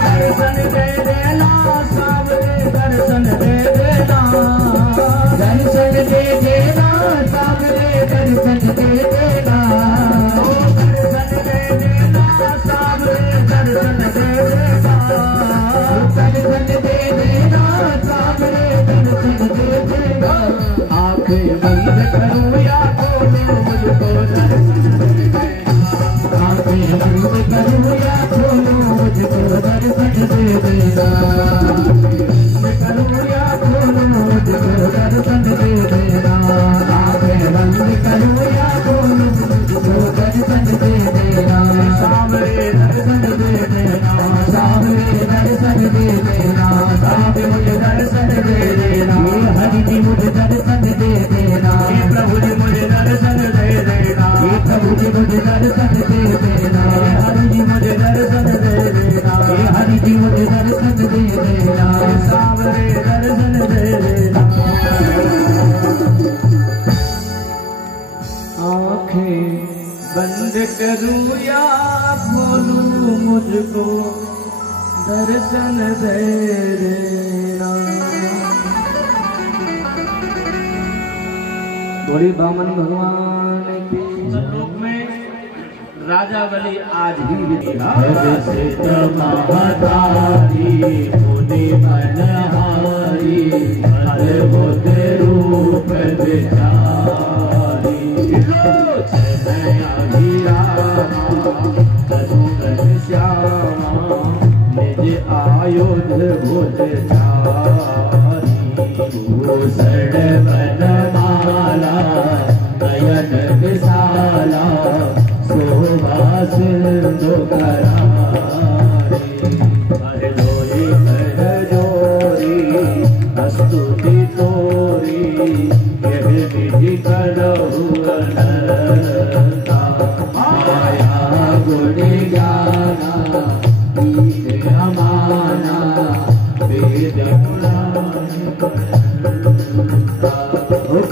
दर्शन दे देना सावरे, दर्शन दे देना, दर्शन दे देना सावरे, दर्शन दे देना, दर्शन दे देना सावरे, दर्शन दे देना, दर्शन दे देना सावरे, दर्शन दे देना। आंखें बंद करूं या खोलूं मुझको दर्शन दे देना, आंखें बंद करूं या खोलूं मुझको दर्शन दे देना, करूं या खोलूं मुझको दर्शन दे देना। आंखें बंद करूं या खोलूं मुझको दर्शन दे देना, सावरे दर्शन दे देना, सावरे दर्शन दे देना, सावरे मुझे दर्शन दे देना। हरि जी मुझे दर्शन दे देना, प्रभु जी मुझे दर्शन दे देना, प्रभु जी मुझे दर्शन दे देना, हरि जी मुझे दर्शन दे देना, हरि जी मुझे दर्शन दे देना, सावरे दर्शन दे देना। आंखें बंद करूं या खोलूं मुझको दर्शन दे देना। बोली बामन भगवान की। लोक में राजा बलि आज भी महादारी मुनि मनहारी, अद्भुत रूप विचारी, श्यामा निज आयुध भुज चारी, भूषण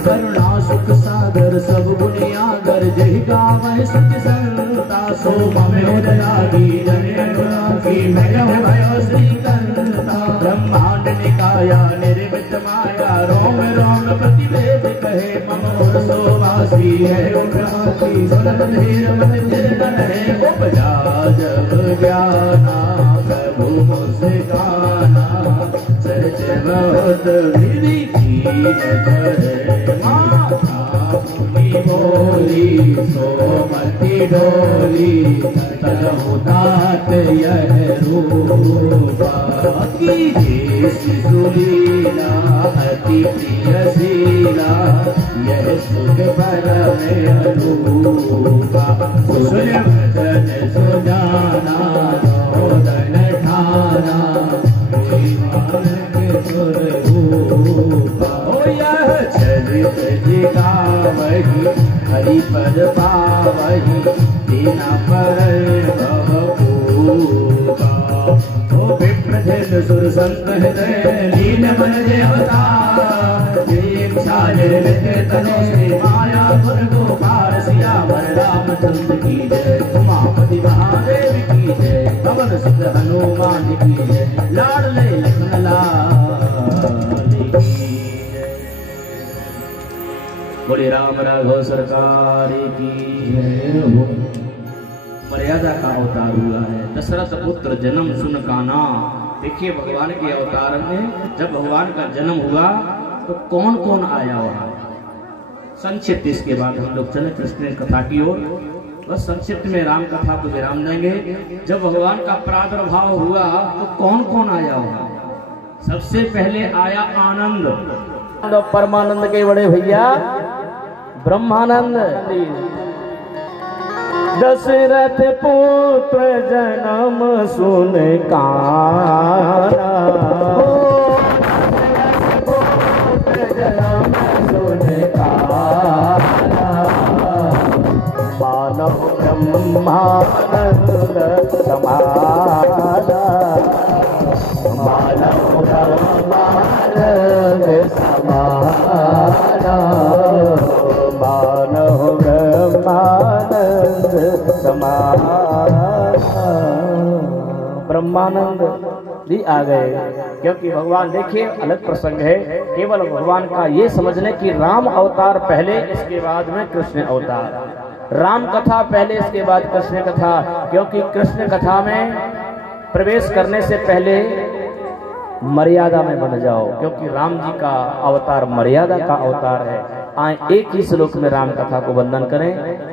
करुणा सुख सागर सब बुनियादर जय गावै सच संता सो ममे उदरागी जने की भयो भयो श्री कंता ब्रह्मांड निकाया निर्मित माया रोम रोम प्रतिवेद कहे मम सोवासी है उग्रवासी सुनत धीर मन चिरतन है उपजा जब ज्ञाना प्रभु मुस्काना सच बहुत विधि की नजर माता मुनि बोली सोमति डोली तलहु तात यह रूपा की शिशुलीला अति प्रिय शीला यह सुख परम अनुरूपा सुन वचन सुजाना रोदन ठाना चरित जिगावही हरि पद पावही दीना पर भवभूता ओ विप्रजन सुर संत हृदय लीन मन देवता दीक्षा निर्मित तनो श्री माया पुर गोपाल सियावर रामचंद्र की जय उमापति महादेव की जय पवन सुत हनुमान की जय लाडले लखन लाल की बोले राम राघव सरकार की जय। मर्यादा का अवतार हुआ है दशरथ पुत्र जन्म सुन काना। देखिए भगवान के अवतार में जब भगवान का जन्म हुआ तो कौन कौन आया वहां, संक्षिप्त इसके बाद हम लोग चले कृष्ण कथा की ओर। बस संक्षिप्त में राम कथा को विराम देंगे। जब भगवान का प्रादुर्भाव हुआ तो कौन कौन आया वहां? सबसे पहले आया आनंद, परमानंद के बड़े भैया ब्रह्मानंद। दशरथ पुत्र जन्म सुन काना, जन्म सुन काना, मानव ब्रह्मानंद समाना, मानव ब्रह्मानंद समाना, मानव ब्रह्मानंद समाना। ब्रह्मानंद भी आ गए क्योंकि भगवान देखिए अलग प्रसंग है। केवल भगवान का ये समझने की राम अवतार पहले इसके बाद में कृष्ण अवतार, राम कथा पहले इसके बाद कृष्ण कथा। क्योंकि कृष्ण कथा में प्रवेश करने से पहले मर्यादा में बन जाओ, क्योंकि राम जी का अवतार मर्यादा का अवतार है। आए एक ही श्लोक में राम कथा को वंदन करें।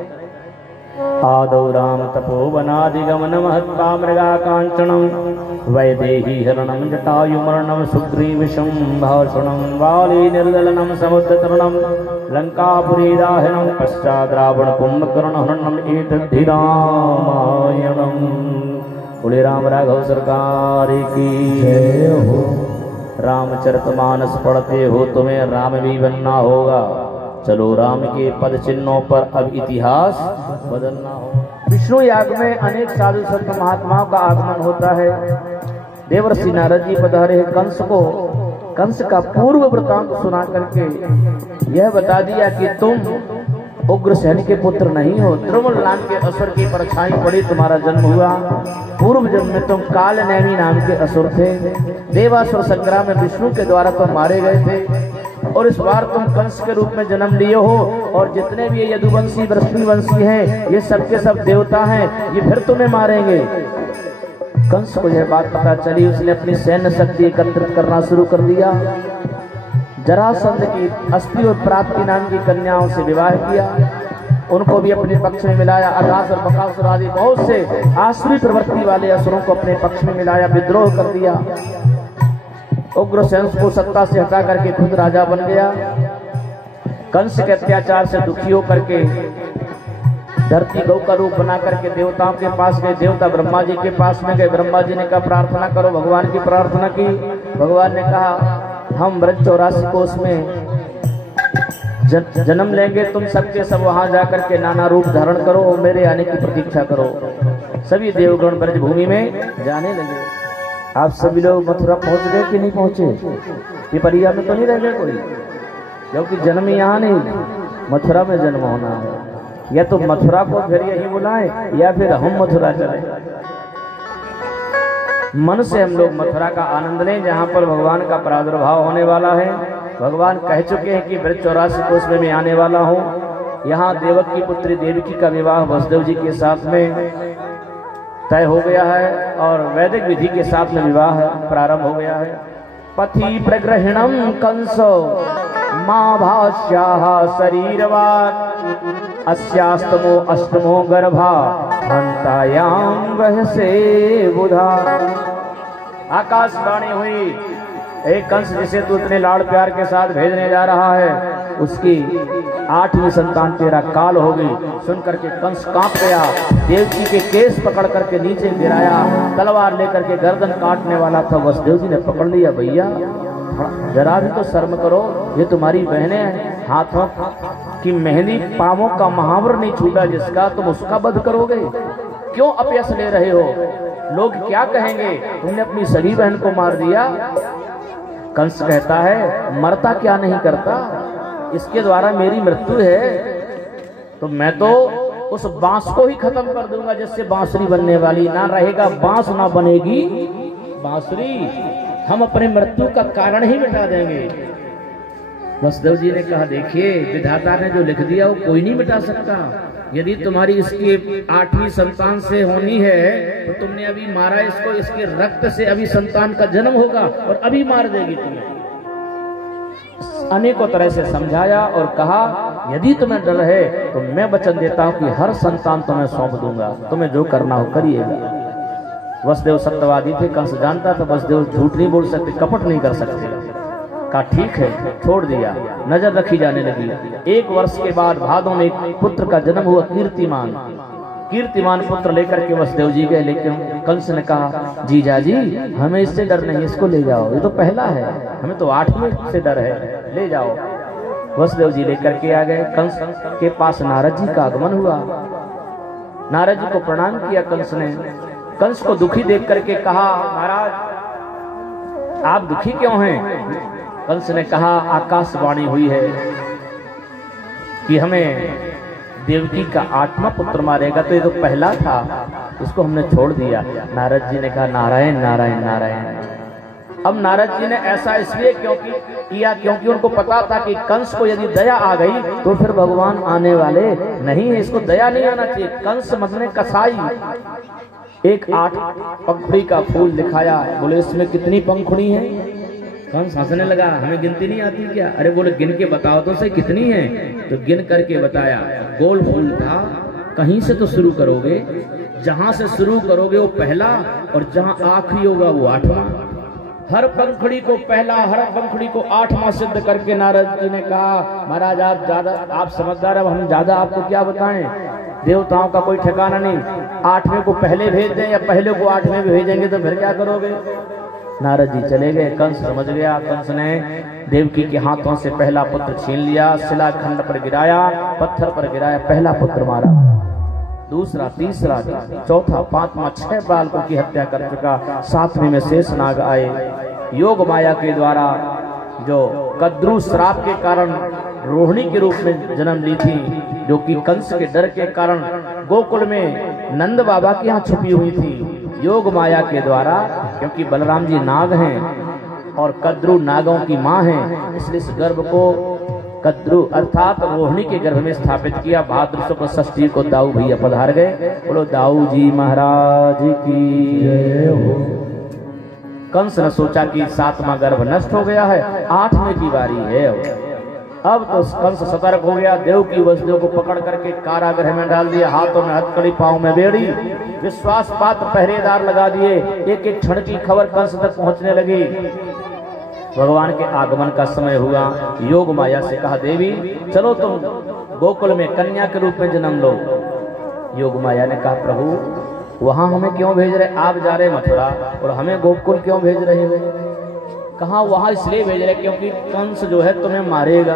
आदौ राम तपोवनादिगमन महत्ता मृगा कांचनम वैदेही हरणम जटायुमरणम सुग्रीवशं भाषणम वाली निर्दलनम समुद्रतरणम लंकापुरी दाहनम पश्चात् रावण कुंभकर्ण हरणम एतद्धि रामायणम। बोले राम राघव सरकार की जय हो। रामचरितमानस पढ़ते हो तुम्हें राम भी बनना होगा। चलो राम के पद चिन्हों पर अब इतिहास बदलना हो। विष्णु याग में अनेक साधु संत महात्माओं का आगमन होता है। देवर्षि नारद जी पधारे कंस को कंस का पूर्व वृतांत सुना करके यह बता दिया कि तुम उग्रसेन के पुत्र नहीं हो, त्रिमल नाम के असुर की परछाई पड़ी तुम्हारा जन्म हुआ। पूर्व जन्म में तुम काल नैमी नाम के असुर थे। देवासुर संग्राम में विष्णु के द्वारा तुम मारे गए थे और इस बार तुम कंस के रूप में जन्म लिए हो। और जितने भी यदुवंशी वृष्णिवंशी हैं ये सबके सब देवता हैं, ये फिर तुम्हें मारेंगे। कंस को यह बात पता चली, उसने अपनी सैन्य शक्ति एकत्रित करना शुरू कर दिया। जरासंध की अस्थि और प्राप्ति नाम की कन्याओं से विवाह किया, उनको भी अपने पक्ष में मिलाया। अघासुर बकासुर आदि बहुत से आसुरी प्रवृत्ति वाले असुरों को अपने पक्ष में मिलाया, विद्रोह कर दिया। उग्रसेन को सत्ता से हटा करके खुद राजा बन गया। कंस के अत्याचार से दुखी होकर के धरती गौ का रूप बना करके देवताओं के पास गए। देवता ब्रह्मा जी के पास में गए। ब्रह्मा जी ने कहा प्रार्थना करो, भगवान की प्रार्थना की। भगवान ने कहा हम ब्रज 84 कोष में जन्म लेंगे, तुम सबके सब वहां जाकर के नाना रूप धारण करो और मेरे आने की प्रतीक्षा करो। सभी देवगण ब्रज भूमि में जाने लगे। आप सभी लोग मथुरा पहुंच गए कि नहीं पहुंचे? ये परिया में तो नहीं रह गए कोई? क्योंकि जन्म यहाँ नहीं, मथुरा में जन्म होना है। या तो मथुरा को फिर यही बुलाएं या फिर हम मथुरा चले। मन से हम लोग मथुरा का आनंद लें, जहाँ पर भगवान का प्रादुर्भाव होने वाला है। भगवान कह चुके हैं कि ब्रज 84 कोष में मैं आने वाला हूँ। यहाँ देवक की पुत्री देवकी का विवाह वसुदेव जी के साथ में तय हो गया है और वैदिक विधि के साथ में विवाह प्रारंभ हो गया है। पथि प्रग्रहणम कंसो माँ भाष्याः शरीरवात् अस्यास्तमो अष्टमो गर्भा हंतायाम वह से बुधा। आकाशवाणी हुई, एक कंस जिसे तू इतने लाड़ प्यार के साथ भेजने जा रहा है, उसकी 8वीं संतान तेरा काल होगी। सुन करके कंस कांप गया, देवकी के केस पकड़ करके नीचे गिराया, तलवार लेकर के गर्दन काटने वाला था। वसुदेव जी ने पकड़ लिया, भैया जरा भी तो शर्म करो, ये तुम्हारी बहनें हैं, हाथों की मेहंदी पांवों का महावर नहीं छूटा जिसका, तुम उसका वध करोगे? क्यों अपयश ले रहे हो? लोग क्या कहेंगे, तुमने अपनी सगी बहन को मार दिया। कंस कहता है मरता क्या नहीं करता, इसके द्वारा मेरी मृत्यु है तो मैं तो उस बांस को ही खत्म कर दूंगा जिससे बांसुरी बनने वाली। ना रहेगा बांस, ना बनेगी बांसुरी, हम अपने मृत्यु का कारण ही मिटा देंगे। वसुदेव जी ने कहा देखिए, विधाता ने जो लिख दिया वो कोई नहीं मिटा सकता। यदि तुम्हारी इसकी 8वीं संतान से होनी है तो तुमने अभी मारा इसको, इसके रक्त से अभी संतान का जन्म होगा और अभी मार देगी तुम्हें। अनेकों तरह से समझाया और कहा यदि तुम्हें डर है तो मैं वचन देता हूं कि हर संतान तुम्हें सौंप दूंगा, तुम्हें जो करना हो करिएगा। वसुदेव सत्यवादी थे, कंस जानता था वसुदेव झूठ नहीं बोल सकते, कपट नहीं कर सकते। कहा ठीक है, छोड़ दिया। नजर रखी जाने लगी। 1 वर्ष के बाद भादों में एक पुत्र का जन्म हुआ, कीर्तिमान पुत्र लेकर के वसुदेव जी गए। लेकिन कंस ने कहा जीजा जी हमें इससे डर नहीं, इसको ले जाओ, ये तो पहला है, हमें तो 8वें से डर है, ले जाओ। वसुदेव जी लेकर के आ गए। कंस के पास नारद जी का आगमन हुआ। नारद जी को प्रणाम किया कंस ने। कंस को दुखी देख करके कहा महाराज आप दुखी क्यों हैं? कंस ने कहा आकाशवाणी हुई है कि हमें देवकी का 8वां पुत्र मारेगा, तो ये तो पहला था, इसको हमने छोड़ दिया। नारद जी ने कहा नारायण नारायण नारायण। अब नारद जी ने ऐसा इसलिए क्योंकि उनको पता था कि कंस को यदि दया आ गई तो फिर भगवान आने वाले नहीं है, इसको दया नहीं आना चाहिए। कंस मतलब कसाई। एक 8 पंखुड़ी का फूल दिखाया, बोले इसमें कितनी पंखुड़ी है? कंस हंसने लगा, हमें गिनती नहीं आती क्या? अरे बोले गिन के बताओ तो सही कितनी है। तो गिन करके बताया। गोल फूल था, कहीं से तो शुरू करोगे, जहां से शुरू करोगे वो पहला और जहां आखिरी होगा वो 8वां। हर पंखुड़ी को पहला, हर पंखुड़ी को 8वां सिद्ध करके नारद जी ने कहा महाराज आप समझदार, अब हम ज्यादा आपको क्या बताएं, देवताओं का कोई ठिकाना नहीं। 8वें को पहले भेज दें या पहले को 8वें में भेजेंगे तो फिर क्या करोगे? नारद जी चले गए। कंस समझ गया। कंस ने देवकी के हाथों से पहला पुत्र छीन लिया, शिलाखंड पर गिराया, पत्थर पर गिराया, पहला पुत्र मारा। दूसरा, तीसरा, चौथा, 5वां, 6 बालकों की हत्या कर चुका। 7वें में शेषनाग आए। योग माया के द्वारा जो कद्रु श्राप के कारण रोहिणी के रूप में जन्म ली थी, जो कि कंस के डर के कारण गोकुल में नंद बाबा के यहाँ छुपी हुई थी, योग माया के द्वारा, क्योंकि बलराम जी नाग हैं और कद्रु नागों की माँ हैं, इसलिए इस गर्भ को कद्रु अर्थात रोहिणी के गर्भ में स्थापित किया। भाद्र शुक्ल षष्ठी को दाऊ भैया पधार गए। बोलो दाऊ जी महाराज की जय हो। कंस ने सोचा कि 7वां गर्भ नष्ट हो गया है, 8वें की बारी है। अब तो कंस सतर्क हो गया। देव की वसुदेव को पकड़ करके कारागृह में डाल दिया, हाथों में हथकड़ी, पांव में बेड़ी, विश्वास पात्र पहरेदार लगा दिए। एक एक क्षण की खबर कंस तक पहुंचने लगी। भगवान के आगमन का समय हुआ। योग माया से कहा देवी चलो तुम गोकुल में कन्या के रूप में जन्म लो। योग माया ने कहा प्रभु वहां हमें क्यों भेज रहे? आप जा रहे मथुरा और हमें गोकुल क्यों भेज रहे हुए? कहा वहां इसलिए भेज रहे क्योंकि कंस जो है तुम्हें मारेगा।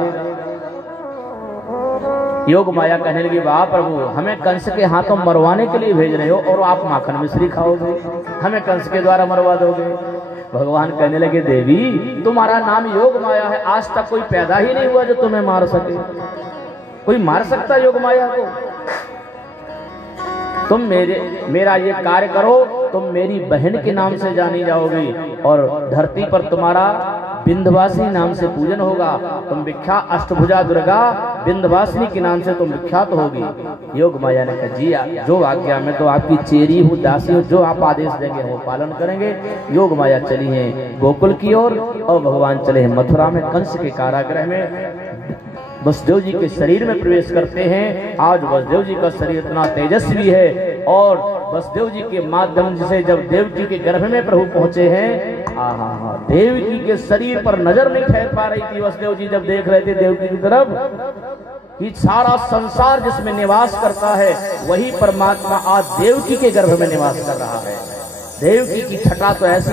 योग माया कहने लगी वाह प्रभु, हमें कंस के हाथों मरवाने के लिए भेज रहे हो और आप माखन मिश्री खाओगे, हमें कंस के द्वारा मरवा दोगे। भगवान कहने लगे, देवी तुम्हारा नाम योग माया है, आज तक कोई पैदा ही नहीं हुआ जो तुम्हें मार सके। कोई मार सकता योग माया को? तुम मेरा ये कार्य करो, तुम मेरी बहन के नाम से जानी जाओगी और धरती पर तुम्हारा विंध्यवासिनी नाम से पूजन होगा। तुम विख्यात अष्टभुजा दुर्गा विंध्यवासिनी के नाम से तुम विख्यात होगी। योग माया ने कहा, जी जो आज्ञा, मैं तो आपकी चेरी हूँ, दासी हूँ, जो आप आदेश देंगे वो पालन करेंगे। योग माया चली है गोकुल की ओर और भगवान चले हैं मथुरा में कंस के कारागृह में। वसुदेव जी के शरीर में प्रवेश करते हैं। आज वसुदेव जी का शरीर इतना तेजस्वी है और वसुदेव जी के माध्यम से जब देवकी के गर्भ में प्रभु पहुंचे हैं, देवकी के शरीर पर नजर नहीं ठहर पा रही थी। वसुदेव जी जब देख रहे थे देवकी की तरफ कि सारा संसार जिसमें निवास करता है वही परमात्मा आज देवकी के गर्भ में निवास कर रहा है। देवकी की छटा तो ऐसी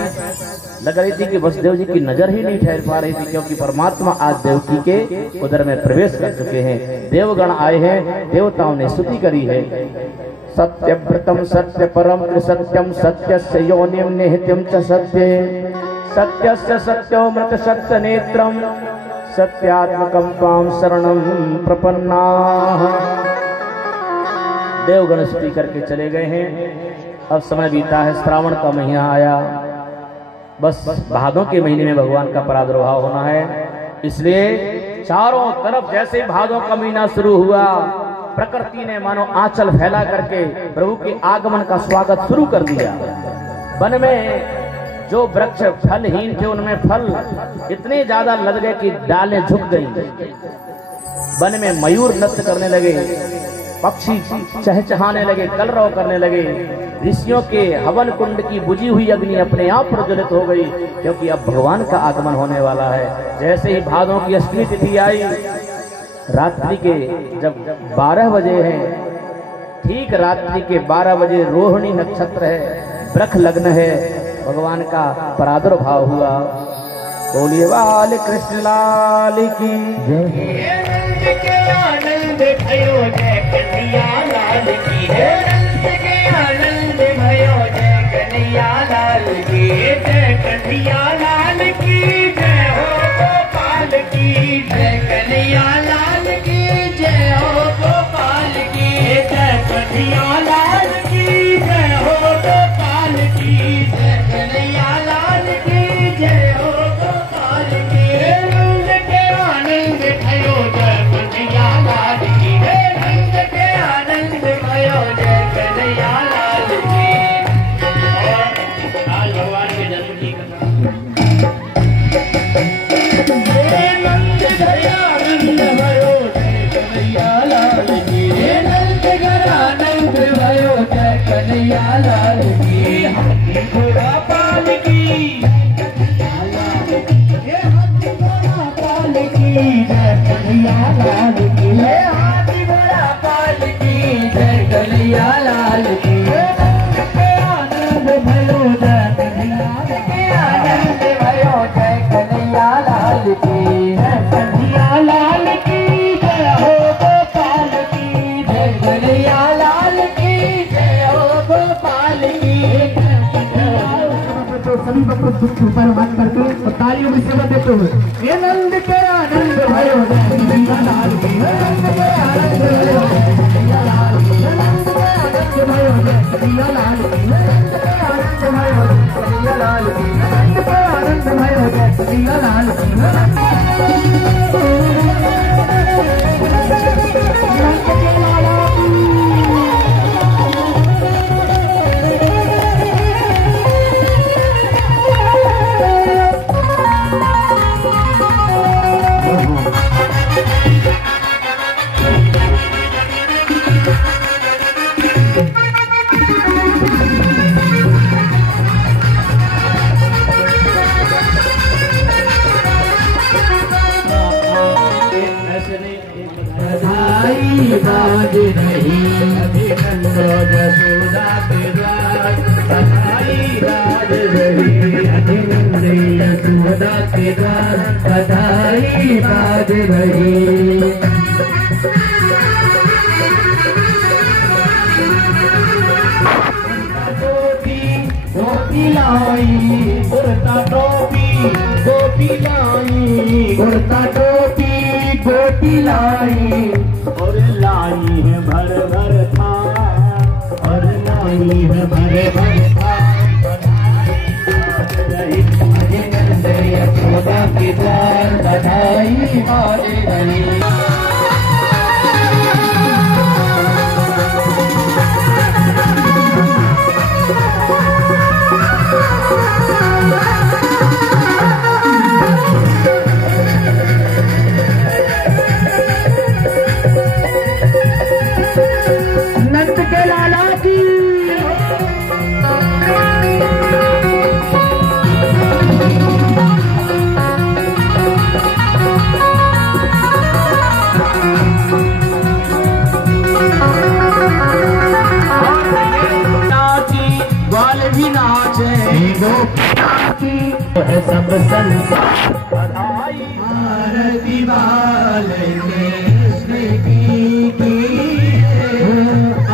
लग रही थी कि वसुदेव जी की नजर ही नहीं ठहर पा रही थी, क्योंकि परमात्मा आज देवकी के उदर में प्रवेश कर चुके हैं। देवगण आए हैं, देवताओं ने स्तुति करी है। सत्यव्रतम सत्य परम सत्यम सत्यस्य योनिम निहितम च सत्ये सत्यस्य सत्योमृत सत्य नेत्रम सत्यात्मकम त्वाम शरणम प्रपन्नाः। देवगण स्तुति करके चले गए हैं। अब समय बीता है, श्रावण का महीना आया, बस भादों के महीने में भगवान का प्रादुर्भाव होना है। इसलिए चारों तरफ जैसे भादों का महीना शुरू हुआ, प्रकृति ने मानो आंचल फैला करके प्रभु के आगमन का स्वागत शुरू कर दिया। वन में जो वृक्ष फलहीन थे उनमें फल इतने ज्यादा लग गए कि डालें झुक गई। वन में मयूर नृत्य करने लगे, पक्षी चहचहाने लगे, कलरव करने लगे। ऋषियों के हवन कुंड की बुझी हुई अग्नि अपने आप प्रज्वलित हो गई, क्योंकि अब भगवान का आगमन होने वाला है। जैसे ही भादों की अष्टमी तिथि आई, रात्रि के जब 12 बजे हैं, ठीक रात्रि के 12 बजे रोहिणी नक्षत्र है, वृख लग्न है, भगवान का प्रादुर्भाव हुआ। बोलिए बाल कृष्ण लाल की जय। आनंद भयो जय कन्हैया लाल की जय। आनंद भयो जय कन्हैया लाल की जय। कन्हैया लाल की जय हो गोपाल की जय। कन्हैया लाल की जय हो गोपाल की जय। कन्हैया लाल की जय हो गोपाल की जय। कन्हैया लाल की जय हो गोपाल की। नंद के आनंद भयो जय कन्हैया लाल की जय। नंद के आनंद भयो जय कन्हैया लाल की। और आज भगवान के जन्म की नंद के आनंद भयो जय कन्हैया लाल की। नंद के आनंद भयो जय कन्हैया लाल की। हाथी घोड़ा पाल की जय कन्हैया लाल की। हाथी घोड़ा पाल की जय कन्हैया लाल की। आनंद भयो जय कन्हैया आनंद भयो जय कन्हैया लाल की। कन्हैया लाल की जय हो गोपाल की जय। कन्हैया लाल की जय हो गोपाल की। सभी भक्त ऊपर हाथ करके तालियों में सेवा देते हुए ये नंद के आनंद भयो जय कन्हैया लाल की। नंद के आनंद भयो जय कन्हैया लाल की। नंद के आनंद भयो जय कन्हैया लाल की। नंद के आनंद भयो जय कन्हैया लाल की। नंद के आनंद भयो जय कन्हैया लाल बाज रही नंदो जसोदा के द्वार। बधाई बाज रही नंद यशोदा के द्वार। बधाई बाज रही। ज्योति गोपी लाई, कुर्ता टोपी गोपी लाई, कुर्ता टोपी गोपी लाई, और लाई है भर भर थाल, और लाई है भरे भरे थाल, अजय नंद यशोदा की द्वार बधाई मारे रही। नंद के लाला की ग्वाल भी नाचे, गोपी है सब संसार बधाई आरती वाले कृष्ण की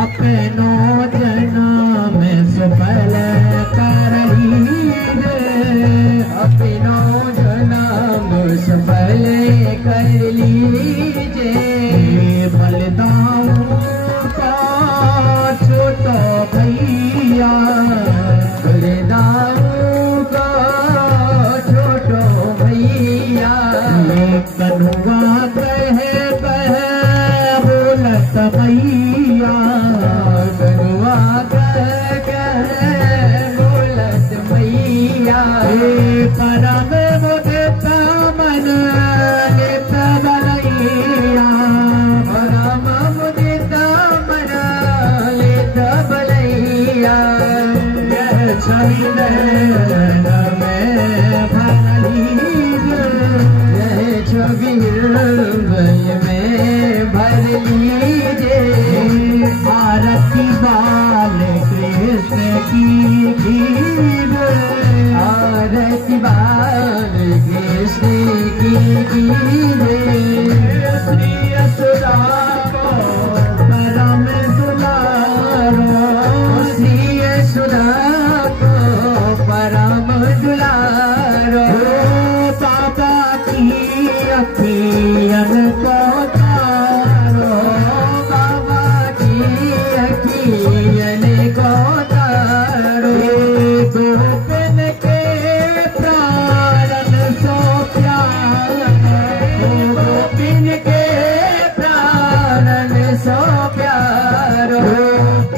अपनों जन्म सफल कर लीजिए, अपनों जन्म सफल कर लीजिए। बलिदान का छोटा भैया, बलिदान का छोटा भैया, कनुआ कह बोलत मैया, कनुआ कह बोलत मैया। परम मुदिता मन लेत बलैया, परम मुदिता मन लेत बलैया। यह छवि नयन में भर लीजिए, यह छवि हृदय में भर लीजिए। आरती बाल कृष्ण की कीजिए, आरती बाल कृष्ण की कीजिए। श्री यशोदा को परम दुलारो, श्री यशोदा को परम दुलारो। बाबा की अखियन को तारो, बाबा की अखियन को तारो। गोपिन के प्राण सो प्यारो, गोपिन के प्राण सो प्यारो।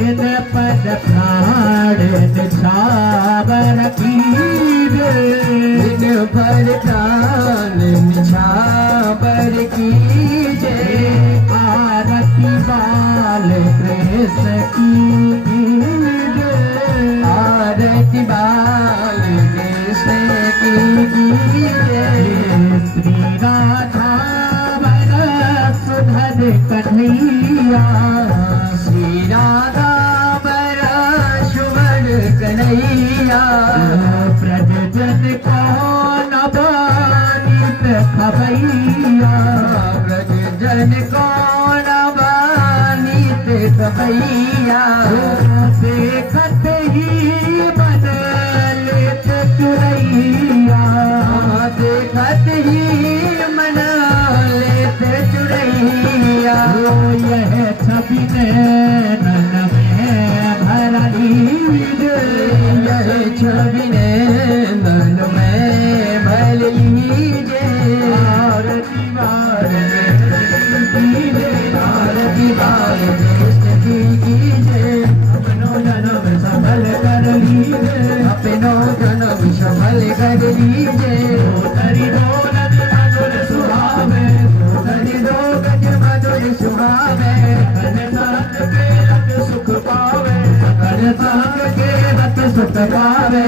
इन पद प्राण निछावर कीजिए, इन पद प्राण निछावर कीजिए। आरती बाल कृष्ण की कीजिए, आरती बाल कृष्ण की कीजिए। श्री राधा वर सुधर कन्हैया, श्री राधा वर सुवर कन्हैया। ब्रजजन को नवानित खबैया, ब्रजजन को नवानित खबैया। देखत ही मन लेत चुरैया, देखत ही मन लेत चुरैया। यह छवि नैनन में भर लीजिए, यह छवि नैनन में भर लीजिए। आरती बाल कीजिए, आरती बाल कृष्ण की कीजिए। अपनों जन्म सफल कर लीजिए, अपनों जन्म सफल कर लीजिए। उतरी दो नदी मधुर सुहावे, उतरी दो गज मधुर सुहावे। सकल संग के रत सुख पावे, सकल संग के रत सुख पावे।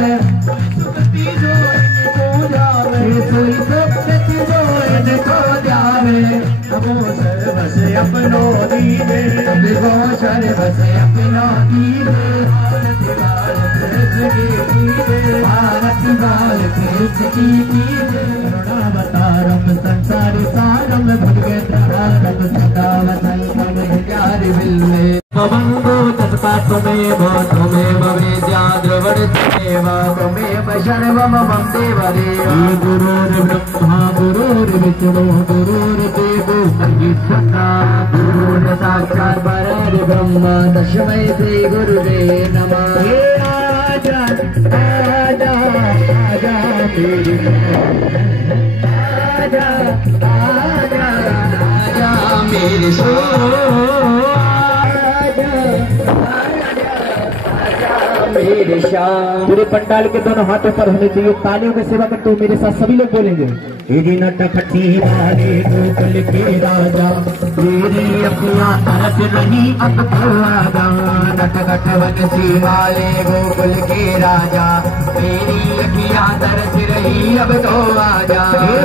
सुखती जो इनको जावे, सोई सुखती जो इनको जावे। अबो सर्वस अपनो दीजे, अबो सर्वस अपनो दीजे। आरती बाल कृष्ण की कीजिए, आरती बाल कृष्ण की कीजिए। करुणावतारम संसारी सारम भगवेन्द्रहारम सदा वसंतम हृदयारि बिल्वे। पवंगो तत्पात्वमेव त्वमेव वेद्या द्रवणमेव। सर्वं देवदेव गुरुर्ब्रह्मा गुरुर्विष्णु गुरुर्देवो महेश्वरः गुरुर् साक्षात् परब्रह्म तस्मै श्री गुरुवे नमः। हे आजा आजा आजा मेरे आजा आजा आजा मेरे मेरे श्याम। पूरे पंडाल के दोनों हाथों पर होने चाहिए तालियों की सेवा करते हुए मेरे साथ सभी लोग बोलेंगे। नटखटी वाले गोकुल के राजा तेरी अखियां तरस रही अब तो आजा। नटखट वनसी वाले गोकुल के राजा तेरी अखियां तरस रही अब तो आजा।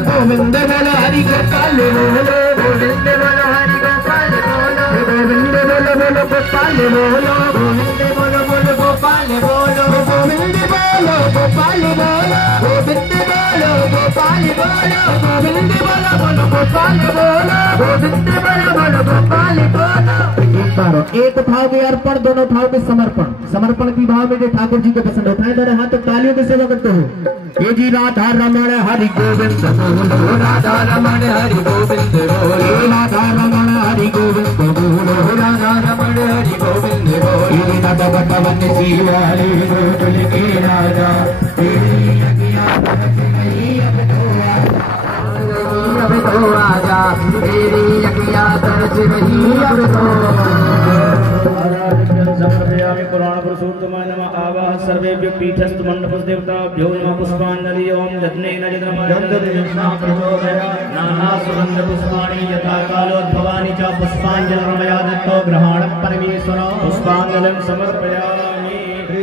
गोविंद हरि गोपाल बोलो गोविंद हरि गोपाल बोलो गोविंद बोलो बोलो गोपाल बोलो गोविंद बोलो बोलो गोपाल बोलो गोविंद बोलो गोपाल बोलो गोविंद बोलो गोपाल बोलो गोविंद बोलो बोलो गोपाल बोलो गोविंद बोलो बोलो गोपाल बोलो। एक उठाओगे अर्पण दोनों उठाओगे समर्पण। समर्पण की भाव में जो ठाकुर जी को पसंद होता है दोनों हाथ तालियों की सेवा करते हो। ये जी राधा रमण हरि गोविंद बोलो राधा रमण हरि गोविंद बोलो राधा रमण हरि गोविंद बोलो राधा रमण हरि गोविंद बोलो। नटखट वनसी वाले गोकुल के राजा तेरी अखियां तरस रही अब तो आजा तेरी अखियां तरस रही अब तो। समर्पयामि पुराण पुरुषोत्तमाय नमः। आवाह सर्वेभ्यो पीठस्थ मंडपस्थ देवताभ्यो नमः। पुष्पाञ्जलि ओम यज्ञेन नाना सुगंध पुष्पाणि यथा कालोद्भवानि च पुष्पाञ्जलिर्मया दत्तो ग्रहणं परमेश्वर। पुष्पाञ्जलिं समर्पयामि।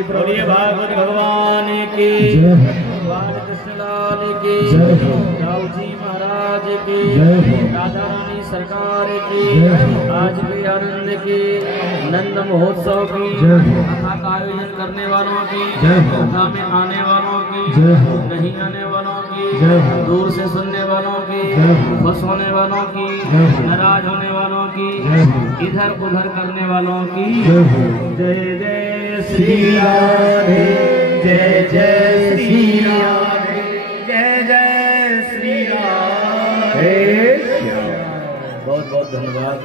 बोलिए भागवत भगवान की भगवान कृष्णलाल की राव जी महाराज की राधा रानी सरकार की आज के आनंद की नंद महोत्सव की कथा का आयोजन करने वालों की कथा में आने वालों की नहीं आने वालों की दूर से सुनने वालों की खुश होने वालों की नाराज होने वालों की इधर उधर करने वालों की जय जय श्री राधे जय जय श्री राधे जय जय श्री राधे। बहुत बहुत धन्यवाद।